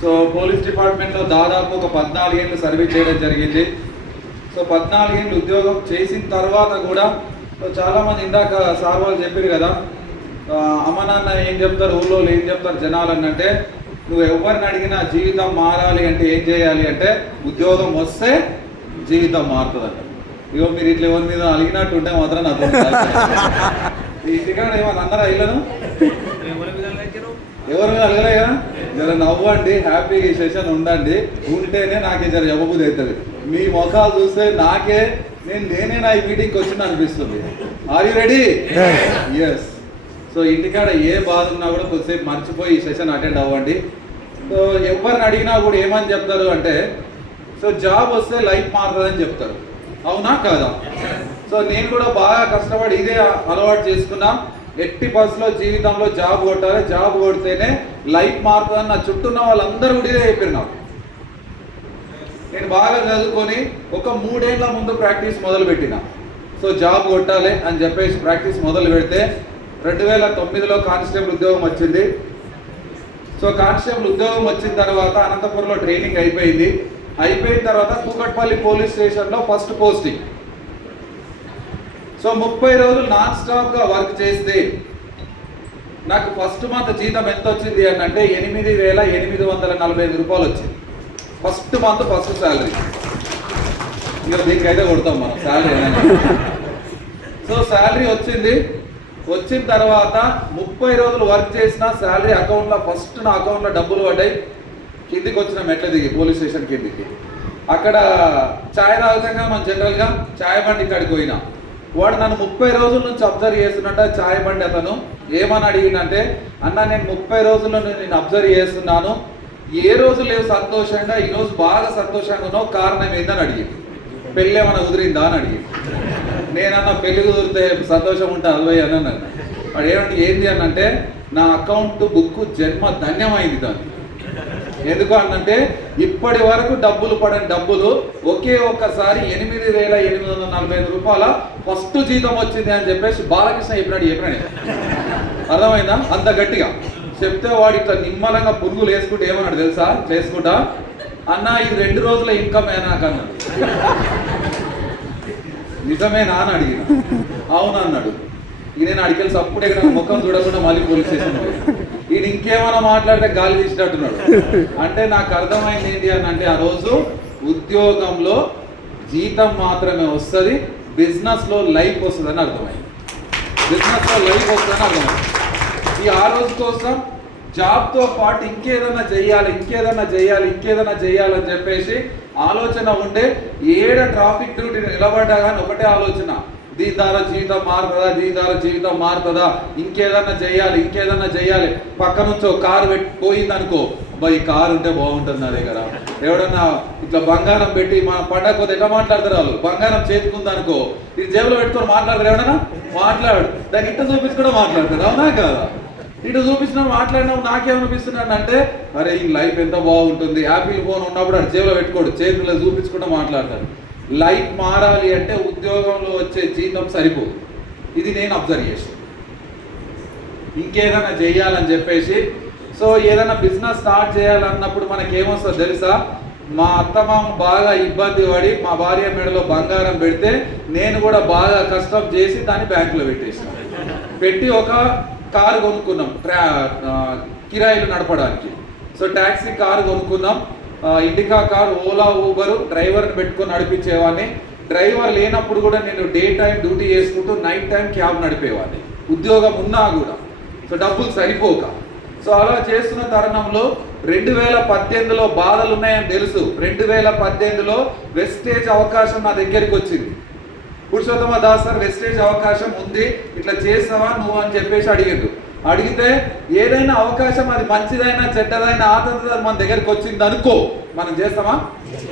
So police డిపార్ట్మెంట్లో దాదాపు ఒక 14 ఏళ్ళు సర్వీస్ చేయడం జరిగింది. సో 14 ఏళ్ళు ఉద్యోగం చేసిన తర్వాత కూడా చాలామంది ఇందాక సార్ వాళ్ళు చెప్పారు కదా, అమ్మ నాన్న ఏం చెప్తారు, ఊళ్ళో ఏం చెప్తారు జనాలు అంటే, నువ్వు ఎవరిని అడిగినా జీవితం మారాలి అంటే ఏం చేయాలి అంటే ఉద్యోగం వస్తే జీవితం మారుతుందంట. ఇగో మీరు ఇట్లా ఎవరి మీద అలిగినట్టు ఉంటే మాత్రం నాకు ఇంటికాడ ఏమన్నా అన్నారా ఇళ్ళను ఎవరి మీద అడగలే కదా, జర నవ్వండి, హ్యాపీగా ఈ సెషన్ ఉండండి, ఉంటేనే నాకే జర జబ్బుది అవుతుంది. మీ ముఖాలు చూస్తే నేనే నా ఈ మీటింగ్కి వచ్చింది అనిపిస్తుంది. Are you ready? Yes. So ఇంటికాడ ఏ బాధ ఉన్నా కూడా కొద్దిసేపు మర్చిపోయి ఈ సెషన్ అటెండ్ అవ్వండి. సో ఎవరిని అడిగినా కూడా ఏమని చెప్తారు అంటే, సో జాబ్ వస్తే లైఫ్ మారుతుందని చెప్తారు. అవునా కాదా? సో నేను కూడా బాగా కష్టపడి ఇదే అలవాటు చేసుకున్నా. ఎట్టి బస్సులో జీవితంలో జాబ్ కొట్టాలి, జాబ్ కొడితేనే లైఫ్ మారుతుందని నా చుట్టూ ఉన్న వాళ్ళందరూ కూడా ఇదే చెప్పారు నాకు. నేను బాగా చదువుకొని ఒక 3 ఏళ్ల ముందు ప్రాక్టీస్ మొదలుపెట్టిన. సో జాబ్ కొట్టాలి అని చెప్పేసి ప్రాక్టీస్ మొదలు పెడితే 2009లో కానిస్టేబుల్ ఉద్యోగం వచ్చింది. సో కానిస్టేబుల్ ఉద్యోగం వచ్చిన తర్వాత అనంతపురంలో ట్రైనింగ్ అయిపోయింది. అయిపోయిన తర్వాత కూకట్పల్లి పోలీస్ స్టేషన్లో ఫస్ట్ పోస్టింగ్. సో 30 రోజులు నాన్ స్టాప్గా వర్క్ చేస్తే నాకు ఫస్ట్ మంత్ జీతం ఎంత వచ్చింది అని అంటే 8,845 రూపాయలు వచ్చింది. First month first salary. ఇక దీనికైతే కొడతాం మనం శాలరీ. సో శాలరీ వచ్చింది. వచ్చిన తర్వాత 30 రోజులు వర్క్ చేసిన శాలరీ అకౌంట్లో ఫస్ట్ నా అకౌంట్లో డబ్బులు పడ్డాయి. కిందికి వచ్చిన మెట్ల దిగి పోలీస్ స్టేషన్ కిందికి. అక్కడ ఛాయ్ తాగుతాగా మనం జనరల్గా ఛాయ్ బండి కాడికి పోయినా. వాడు నన్ను 30 రోజుల నుంచి అబ్జర్వ్ చేస్తున్నట్ట. ఛాయ్ బండి అతను ఏమని అడిగినంటే, అన్న నేను 30 రోజుల్లో నేను అబ్జర్వ్ చేస్తున్నాను, ఏ రోజు లేవు సంతోషంగా, ఈరోజు బాగా సంతోషంగా ఉన్నావు, కారణం ఏందని అడిగింది. పెళ్ళి ఏమైనా కుదిరిందా అని అడిగింది. నేనన్నా పెళ్లి కుదిరితే సంతోషం ఉంటుంది అలవై అని అన్నాను. వాడు ఏమంటే ఏంది అని అంటే, నా అకౌంట్ బుక్ జన్మ ధన్యమైంది దాన్ని. ఎందుకు అనంటే ఇప్పటి వరకు డబ్బులు పడని డబ్బులు ఒకే ఒక్కసారి 8,845 రూపాయల ఫస్ట్ జీతం వచ్చింది అని చెప్పేసి బాలకృష్ణ చెప్పినాడు. అర్థమైందా? అంత గట్టిగా చెప్తే వాడు ఇట్లా నిమ్మలంగా పురుగులు వేసుకుంటే ఏమన్నాడు తెలుసా? చేసుకుంటా అన్న ఇది 2 రోజుల ఇన్కమ్ నాకన్నాడు. నిజమేనా అని అడిగిన. అవును అన్నాడు. నేను అడిగేసి అప్పుడే ముఖం చూడకుండా మళ్ళీ పోలీస్ స్టేషన్ ఈయన ఇంకేమైనా మాట్లాడితే గాలి తీసినట్టున్నాడు. అంటే నాకు అర్థమైంది ఏంటి అని అంటే, ఆ రోజు ఉద్యోగంలో జీతం మాత్రమే వస్తుంది, బిజినెస్లో లైఫ్ వస్తుందని అర్థమైంది. బిజినెస్లో లైఫ్ వస్తుందని అర్థమైంది. ఆ రోజు కోసం జాబ్తో పాటు ఇంకేదన్నా చేయాలని చెప్పేసి ఆలోచన ఉండే. ఏడ ట్రాఫిక్ డ్యూటీ నిలబడ్డా కానీ ఒకటే ఆలోచన, దీని ద్వారా జీవితం మారుతుందా, ఇంకేదన్నా చేయాలి. పక్క నుంచి ఒక కారు పోయింది అనుకో, అబ్బా ఈ కారు ఉంటే బాగుంటుంది నా దగ్గర. ఎవడన్నా ఇట్లా బంగారం పెట్టి మన పండగ కొద్ది ఎట్లా మాట్లాడతారు వాళ్ళు, బంగారం చేతుకుంది అనుకో, ఇది జేబులో పెట్టుకొని మాట్లాడతారు. ఎవడన్నా మాట్లాడు, దాన్ని ఇట్లా చూపించి కూడా మాట్లాడతారు. అవునా కదా? ఇటు చూపించిన మాట్లాడినప్పుడు నాకేమనిపిస్తున్నాడు అంటే, అరే ఈ లైఫ్ ఎంత బాగుంటుంది. యాపిల్ ఫోన్ ఉన్నప్పుడు అటు జేబులో పెట్టుకోడు, చేతుల్లో చూపించుకుంటూ మాట్లాడతాడు. లైఫ్ మారాలి అంటే ఉద్యోగంలో వచ్చే జీతం సరిపోదు. ఇది నేను అబ్జర్వ్ చేసి ఇంకేదైనా చేయాలని చెప్పేసి, సో ఏదైనా బిజినెస్ స్టార్ట్ చేయాలన్నప్పుడు మనకేమొస్తుంది తెలుసా? మా అత్తమామ బాగా ఇబ్బంది పడి మా భార్య మెడలో బంగారం పెడితే నేను కూడా బాగా కష్టం చేసి దాన్ని బ్యాంకులో పెట్టేసాను. పెట్టి ఒక కారు కొనుక్కున్నాం కిరాయిలు నడపడానికి. సో ట్యాక్సీ కారు కొనుక్కున్నాం. ఇండికా కార్, ఓలా, ఊబరు, డ్రైవర్ని పెట్టుకొని నడిపించేవాడిని. డ్రైవర్ లేనప్పుడు కూడా నేను డే టైం డ్యూటీ చేసుకుంటూ నైట్ టైం క్యాబ్ నడిపేవాడిని, ఉద్యోగం ఉన్నా కూడా. సో డబ్బులు సరిపోక. సో అలా చేస్తున్న తరుణంలో 2018లో బాధలు ఉన్నాయని తెలుసు. 2018లో వెస్టేజ్ అవకాశం నా దగ్గరికి వచ్చింది. పురుషోత్తమ దాస్ సార్ వెస్టేజ్ అవకాశం ఉంది, ఇట్లా చేస్తావా నువ్వు అని చెప్పేసి అడిగితే ఏదైనా అవకాశం అది మంచిదైనా చెడ్డదైనా ఆతృత మన దగ్గరికి వచ్చింది అనుకో, మనం చేస్తామా?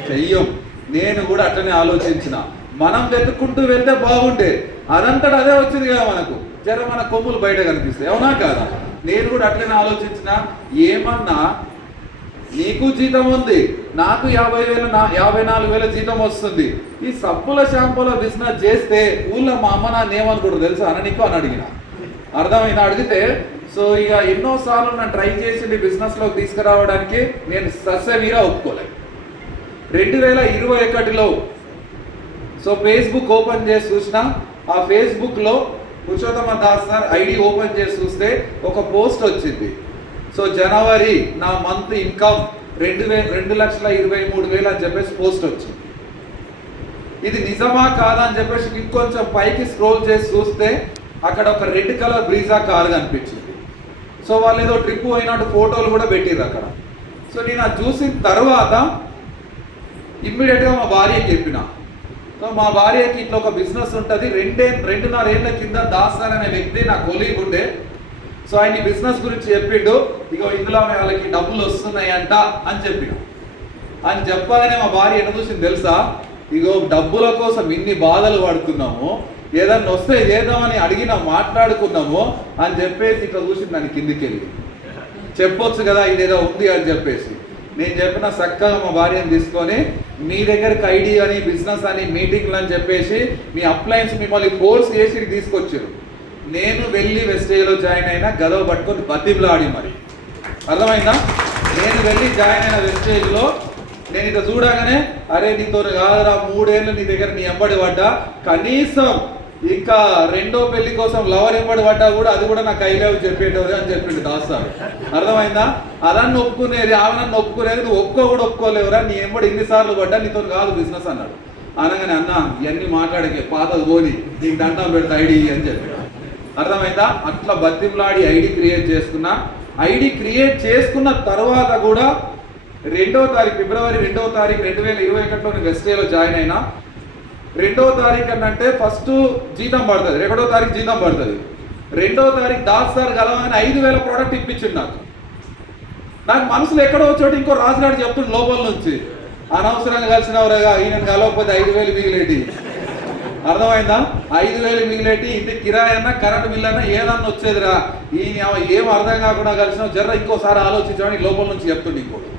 చెయ్యం. నేను కూడా అట్లనే ఆలోచించిన. మనం వెతుక్కుంటూ వెళ్తే బాగుంటే అదంతటా అదే వచ్చింది కదా మనకు. జర మన కొమ్ములు బయట కనిపిస్తాయి. అవునా కాదా? నేను కూడా అట్లనే ఆలోచించిన. ఏమన్నా నీకు జీతం ఉంది, నాకు 54,000 జీతం వస్తుంది. ఈ సబ్బుల షాంపూల బిజినెస్ చేస్తే ఊళ్ళో మా అమ్మ నాన్న ఏమనుకుంటారు తెలుసా అని నీకు అని అడిగిన. అర్థమైనా? అడిగితే సో ఇక ఎన్నోసార్లు నన్ను ట్రై చేసి బిజినెస్లోకి తీసుకురావడానికి నేను సస్యమీరా ఒప్పుకోలేదు. 2021లో సో ఫేస్బుక్ ఓపెన్ చేసి చూసిన, ఆ ఫేస్బుక్లో Purushottama Das sir ID open చేసి చూస్తే ఒక పోస్ట్ వచ్చింది. సో జనవరి నా మంత్ ఇన్కమ్ 2,23,000 అని చెప్పేసి పోస్ట్ వచ్చింది. ఇది నిజమా కాదా అని చెప్పేసి ఇంకొంచెం పైకి స్క్రోల్ చేసి చూస్తే అక్కడ ఒక రెడ్ కలర్ బ్రీజా కార్ కనిపించింది. సో వాళ్ళు ఏదో ట్రిప్ పోయినట్టు ఫోటోలు కూడా పెట్టిర్రు అక్కడ. సో నేను అది చూసిన తర్వాత ఇమ్మీడియట్గా మా భార్యకి చెప్పిన. సో మా భార్యకి ఇట్లా ఒక బిజినెస్ ఉంటుంది, 2.5 ఏళ్ల కింద దాస్ సార్ అనే వ్యక్తి నా కొలీగ్ ఉండే. సో ఆయన బిజినెస్ గురించి చెప్పిండు, ఇగో ఇందులో వాళ్ళకి డబ్బులు వస్తున్నాయంట అని చెప్పిన. అని చెప్పగానే మా భార్య ఎన్న చూసింది తెలుసా, ఇగో డబ్బుల కోసం ఇన్ని బాధలు పడుతున్నాము, ఏదన్నా వస్తే చేద్దామని అడిగినా మాట్లాడుకున్నాము అని చెప్పేసి ఇట్లా చూసింది. దాన్ని కిందికి వెళ్ళి చెప్పొచ్చు కదా ఇదేదో ఉంది అని చెప్పేసి. నేను చెప్పిన చక్కగా మా భార్యను తీసుకొని మీ దగ్గరికి ఐడి అని బిజినెస్ అని మీటింగ్లు అని చెప్పేసి మీ అప్లయన్స్ మిమ్మల్ని ఫోర్స్ చేసి తీసుకొచ్చారు. నేను వెళ్ళి వెస్టేజ్లో జాయిన్ అయినా, గదవ పట్టుకొని బతిబ్లాడి మరి. అర్థమైందా? నేను వెళ్ళి జాయిన్ అయిన వెస్టేజ్లో నేను ఇట్లా చూడగానే అరే నీతో కాదురా 3 ఏళ్ళు నీ దగ్గర నీ ఎంబడి పడ్డా, కనీసం ఇంకా రెండో పెళ్లి కోసం లవర్ ఎంబడి పడ్డా కూడా అది కూడా నాకు ఐలేవు చెప్పేటది అని చెప్పిండు దాస్ సార్. అర్థమైందా? అదన్ని ఒప్పుకునేది, ఆమె నన్ను ఒప్పుకునేది, నువ్వు కూడా ఒప్పుకోలేవురా, నీ ఎంబడి ఇన్నిసార్లు పడ్డా నీతో కాదు బిజినెస్ అన్నాడు. అనగానే అన్న ఇవన్నీ మాట్లాడకే, పాతది పోని, నీకు దండం పెడతా ఐడి అని చెప్పాడు. అర్థమైందా? అట్లా బతిమలాడి ఐడి క్రియేట్ చేసుకున్నా. ఐడి క్రియేట్ చేసుకున్న తర్వాత కూడా 2వ తారీఖు ఫిబ్రవరి 2వ తారీఖు 2021లో నేను వెస్టేలో జాయిన్ అయినా. 2వ తారీఖు అనంటే ఫస్ట్ జీతం పడుతుంది, 2వ తారీఖు జీతం పడుతుంది. 2వ తారీఖు దాస్ సార్ కలవగానే 5,000 ప్రోడక్ట్ ఇప్పించిండు నాకు మనసులో ఎక్కడో చోటు ఇంకో రాజుగాడు చెప్తుండు లోపల నుంచి, అనవసరంగా కలిసినవరగా ఈయన కలవకపోతే 5,000 మిగిలేటి. అర్థమైందా? 5,000 మిగిలేటి, ఇంటికి కిరాయి అన్నా కరెంట్ బిల్ అన్నా ఏదన్నా వచ్చేదిరా, ఈయన ఏం అర్థం కాకుండా కలిసినావు, జర్ర ఇంకోసారి ఆలోచించామని లోపల నుంచి చెప్తుండే ఇంకోటి.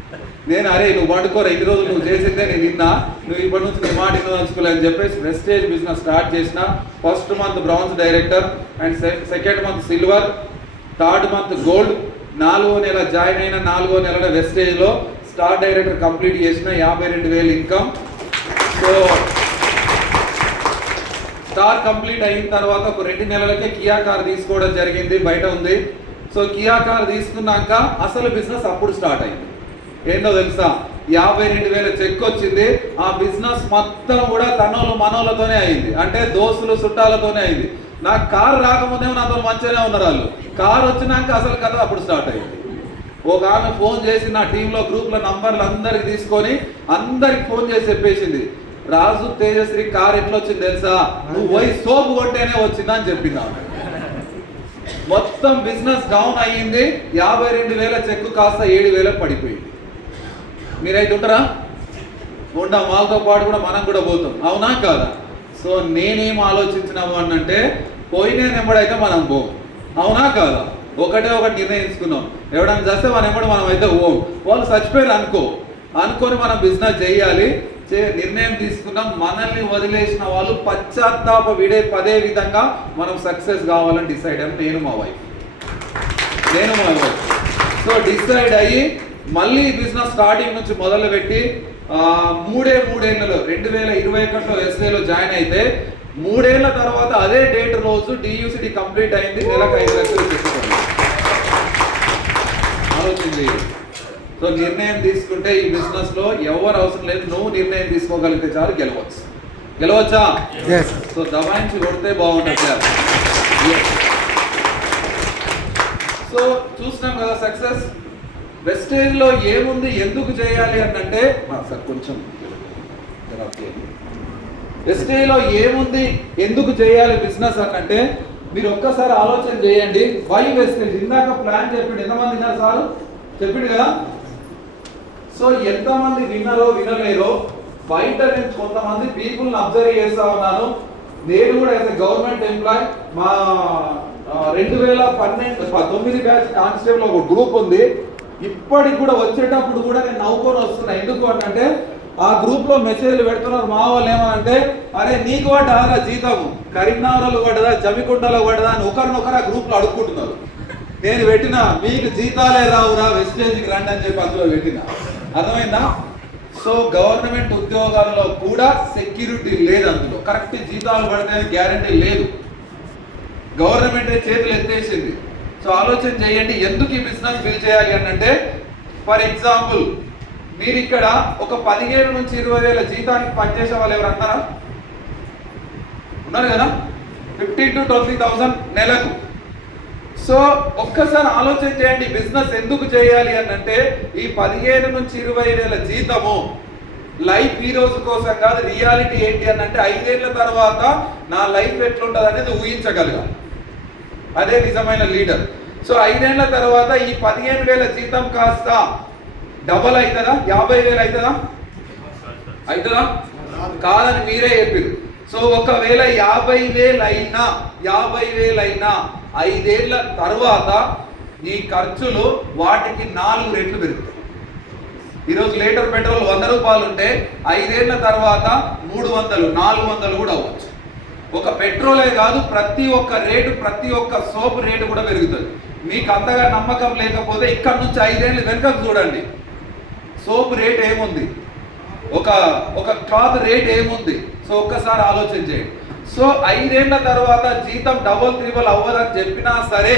నేను అరే నువ్వు పడుకోరా, ఇన్ని రోజులు నువ్వు చేసిందే నేను విన్నా, నువ్వు ఇప్పటి నుంచి నీ మాట తెలుసుకోలే అని చెప్పేసి వెస్టేజ్ బిజినెస్ స్టార్ట్ చేసిన. First month bronze director and second month silver, third month gold. 4వ నెల జాయిన్ అయిన 4వ నెల వెస్టేజ్లో స్టార్ డైరెక్టర్ కంప్లీట్ చేసిన, 52,000 ఇన్కమ్. సో స్టార్ కంప్లీట్ అయిన తర్వాత ఒక 2 నెలలకే కియా కార్ తీసుకోవడం జరిగింది, బయట ఉంది. సో కియా కార్ తీసుకున్నాక అసలు బిజినెస్ అప్పుడు స్టార్ట్ అయింది. ఏంటో తెలుసా, 52,000 చెక్ వచ్చింది. ఆ బిజినెస్ మొత్తం కూడా తనోళ్ళు మనోళ్ళతోనే అయింది, అంటే దోస్తులు చుట్టాలతోనే అయింది. నాకు కారు రాకముందేమో నాతో మంచిగానే ఉన్నారు వాళ్ళు, కారు వచ్చినాక అసలు కథ అప్పుడు స్టార్ట్ అయింది. ఒక ఆమె ఫోన్ చేసి నా టీంలో గ్రూప్లో నంబర్లు అందరికి తీసుకొని అందరికి ఫోన్ చేసి చెప్పేసింది, రాజు తేజశ్రీ కార్ ఎట్లా వచ్చింది తెలుసా, నువ్వు పోయి సోపు కొట్టేనే వచ్చిందా అని చెప్పింది. మొత్తం బిజినెస్ డౌన్ అయ్యింది. 52,000 చెక్కు కాస్త 7,000 పడిపోయింది. మీరైతే ఉంటారా? ఉండం, వాళ్ళతో పాటు కూడా మనం కూడా పోతాం, అవునా కాదా? సో నేనేం ఆలోచించినాము అంటే పోయిన నెంబడైతే మనం పోం, అవునా కాదా? ఒకటి నిర్ణయించుకున్నాం, ఎవడన్నా చేస్తే మన ఎంబడి మనం అయితే పోం. వాళ్ళు చచ్చిపోయారు అనుకొని మనం బిజినెస్ చేయాలి, నిర్ణయం తీసుకున్నాం. మనల్ని వదిలేసిన వాళ్ళు పశ్చాత్తాప పదే విధంగా మనం సక్సెస్ కావాలని డిసైడ్ అయ్యాం, నేను మా వైఫ్. సో డిసైడ్ అయ్యి మళ్ళీ బిజినెస్ స్టార్టింగ్ నుంచి మొదలు పెట్టి 3 ఏళ్ళలో 2021లో ఎస్ఏలో జాయిన్ అయితే 3 ఏళ్ల తర్వాత అదే డేట్ రోజు డియూసిటీ కంప్లీట్ అయింది, నెలకు 5 లక్షలు చెప్పుకోండి. ఆలోచించి సో నిర్ణయం తీసుకుంటే ఈ బిజినెస్ లో ఎవరు అవసరం లేదు, నువ్వు నిర్ణయం తీసుకోగలిగితే చాలు, గెలవచ్చా? సో దబాయించి కొడితే బాగుంటుంది సార్. సో చూసినాం కదా సక్సెస్. వెస్టేజ్ లో ఏముంది, ఎందుకు చేయాలి అంటే సార్ కొంచెం వెస్టేజ్ లో ఏముంది, ఎందుకు చేయాలి బిజినెస్ అంటే మీరు ఒక్కసారి ఆలోచన చేయండి. Why wastage? ఇందాక ప్లాన్ చెప్పిండు, ఎంతమంది విన్నారు సార్? చెప్పిండు కదా. సో ఎంతమంది విన్నారో వినలేరో బయట నేను కొంతమంది పీపుల్ని అబ్జర్వ్ చేస్తా ఉన్నాను. నేను కూడా యాజ్ ఎ గవర్నమెంట్ ఎంప్లాయ్, మా 2019 బ్యాచ్ కానిస్టేబుల్ ఒక గ్రూప్ ఉంది. ఇప్పటికి కూడా వచ్చేటప్పుడు కూడా నేను నవ్వుకొని వస్తున్నా. ఎందుకు అంటే ఆ గ్రూప్ లో మెసేజ్లు పెడుతున్నారు మా వాళ్ళు. ఏమనంటే అరే నీకు పడ్డా జీతం, కరీంనగర్లో పడ్డదా, జమికుంటలో పడ్డదా అని ఒకరినొకరు ఆ గ్రూప్ లో అడుక్కుంటున్నారు. నేను పెట్టిన మీకు జీతాలే రావురా వెస్టేజ్కి రండి అని చెప్పి అందులో పెట్టిన. అర్థమైందా? సో గవర్నమెంట్ ఉద్యోగాలలో కూడా సెక్యూరిటీ లేదు, అందులో కరెక్ట్ జీతాలు పడితే గ్యారంటీ లేదు. గవర్నమెంట్ చేతులు ఎత్తేసింది. సో ఆలోచన చేయండి, ఎందుకు ఈ బిజినెస్ బిల్డ్ చేయాలి అంటే, ఫర్ ఎగ్జాంపుల్ మీరు ఇక్కడ ఒక 15 నుంచి 20 వేల జీతానికి పనిచేసే వాళ్ళు ఎవరు అంటారా? ఉన్నారు కదా, 15,000 to 20,000 నెలకు. సో ఒక్కసారి ఆలోచన చేయండి, బిజినెస్ ఎందుకు చేయాలి అంటే, ఈ 15 నుంచి 20 వేల జీతము లైఫ్ ఈ రోజు కోసం కాదు. రియాలిటీ ఏంటి అంటే 5 ఏళ్ల తర్వాత నా లైఫ్ ఎట్లుంటుంది అనేది ఊహించగలగాలి. అదే నిజమైన లీడర్. సో 5 ఏళ్ల తర్వాత ఈ 15,000 జీతం కాస్త డబల్ అవుతుందా? 50,000 అవుతుందా? అవుతుందా? కాదని మీరే చెప్పారు. సో ఒకవేళ 50,000 అయినా 5 ఏళ్ల తర్వాత నీ ఖర్చులు వాటికి 4 రెట్లు పెరుగుతాయి. ఈరోజు లీటర్ పెట్రోల్ 100 రూపాయలు ఉంటే 5 ఏళ్ల తర్వాత 300, 400 కూడా అవ్వచ్చు. ఒక పెట్రోలే కాదు, ప్రతి ఒక్క రేటు, ప్రతి ఒక్క సోపు రేటు కూడా పెరుగుతుంది. మీకు అంతగా నమ్మకం లేకపోతే ఇక్కడ నుంచి 5 ఏళ్ళు వెనుకకు చూడండి, సోపు రేట్ ఏముంది, ఒక క్లాత్ రేట్ ఏముంది. సో ఒక్కసారి ఆలోచన చేయండి. సో 5 ఏళ్ల తర్వాత జీతం డబుల్ త్రిబుల్ అవ్వదని చెప్పినా సరే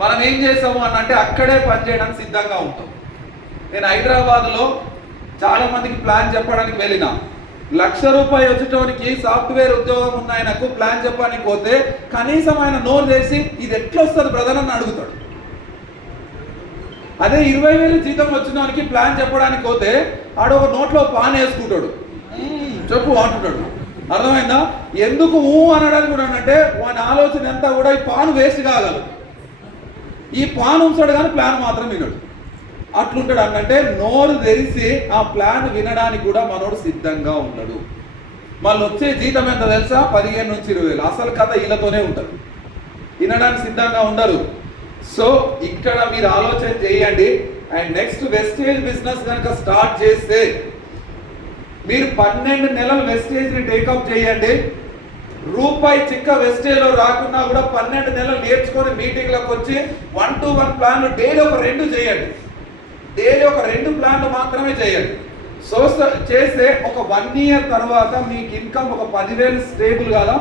మనం ఏం చేసాము అంటే అక్కడే పనిచేయడానికి సిద్ధంగా ఉంటాం. నేను హైదరాబాద్లో చాలా మందికి ప్లాన్ చెప్పడానికి వెళ్ళినా, ₹1,00,000 వచ్చేటోనికి సాఫ్ట్వేర్ ఉద్యోగం ఉన్న ఆయనకు ప్లాన్ చెప్పడానికి పోతే కనీసం ఆయన నోరు చేసి ఇది ఎట్లా వస్తుంది బ్రదర్ అని అడుగుతాడు. అదే 20,000 జీతం వచ్చినోనికి ప్లాన్ చెప్పడానికి పోతే ఆడు ఒక నోట్లో పాన్ వేసుకుంటాడు, చెప్పు అంటున్నాడు. అర్థమైందా? ఎందుకు అనడానికి కూడా అంటే వాని ఆలోచన ఎంత కూడా ఈ పాను వేస్ట్ కాగలదు. ఈ పాను ఉంచాడు కానీ ప్లాన్ మాత్రం వినడు. అట్లుంటాడు. అంటే నోరు తెరిచి ఆ ప్లాన్ వినడానికి కూడా మనోడు సిద్ధంగా ఉండడు. మళ్ళీ వచ్చే జీతం ఎంత తెలుసా? 15 నుంచి 20,000. అసలు కథ వీళ్ళతోనే ఉంటుంది, వినడానికి సిద్ధంగా ఉండరు. సో ఇక్కడ మీరు ఆలోచన చేయండి. అండ్ నెక్స్ట్ వెస్టేజ్ బిజినెస్ కనుక స్టార్ట్ చేస్తే మీరు 12 నెలలు వెస్టేజ్ని టేకప్ చేయండి. రూపాయి చిక్క వెస్టేజ్లో రాకున్నా కూడా 12 నెలలు నేర్చుకొని మీటింగ్లకు వచ్చి 1-to-1 ప్లాన్లు డైలీ ఒక 2 చేయండి. డైలీ ఒక 2 ప్లాన్లు మాత్రమే చేయండి. సో చేస్తే ఒక 1 year తర్వాత మీకు ఇన్కమ్ ఒక 10,000 స్టేబుల్ కాదా?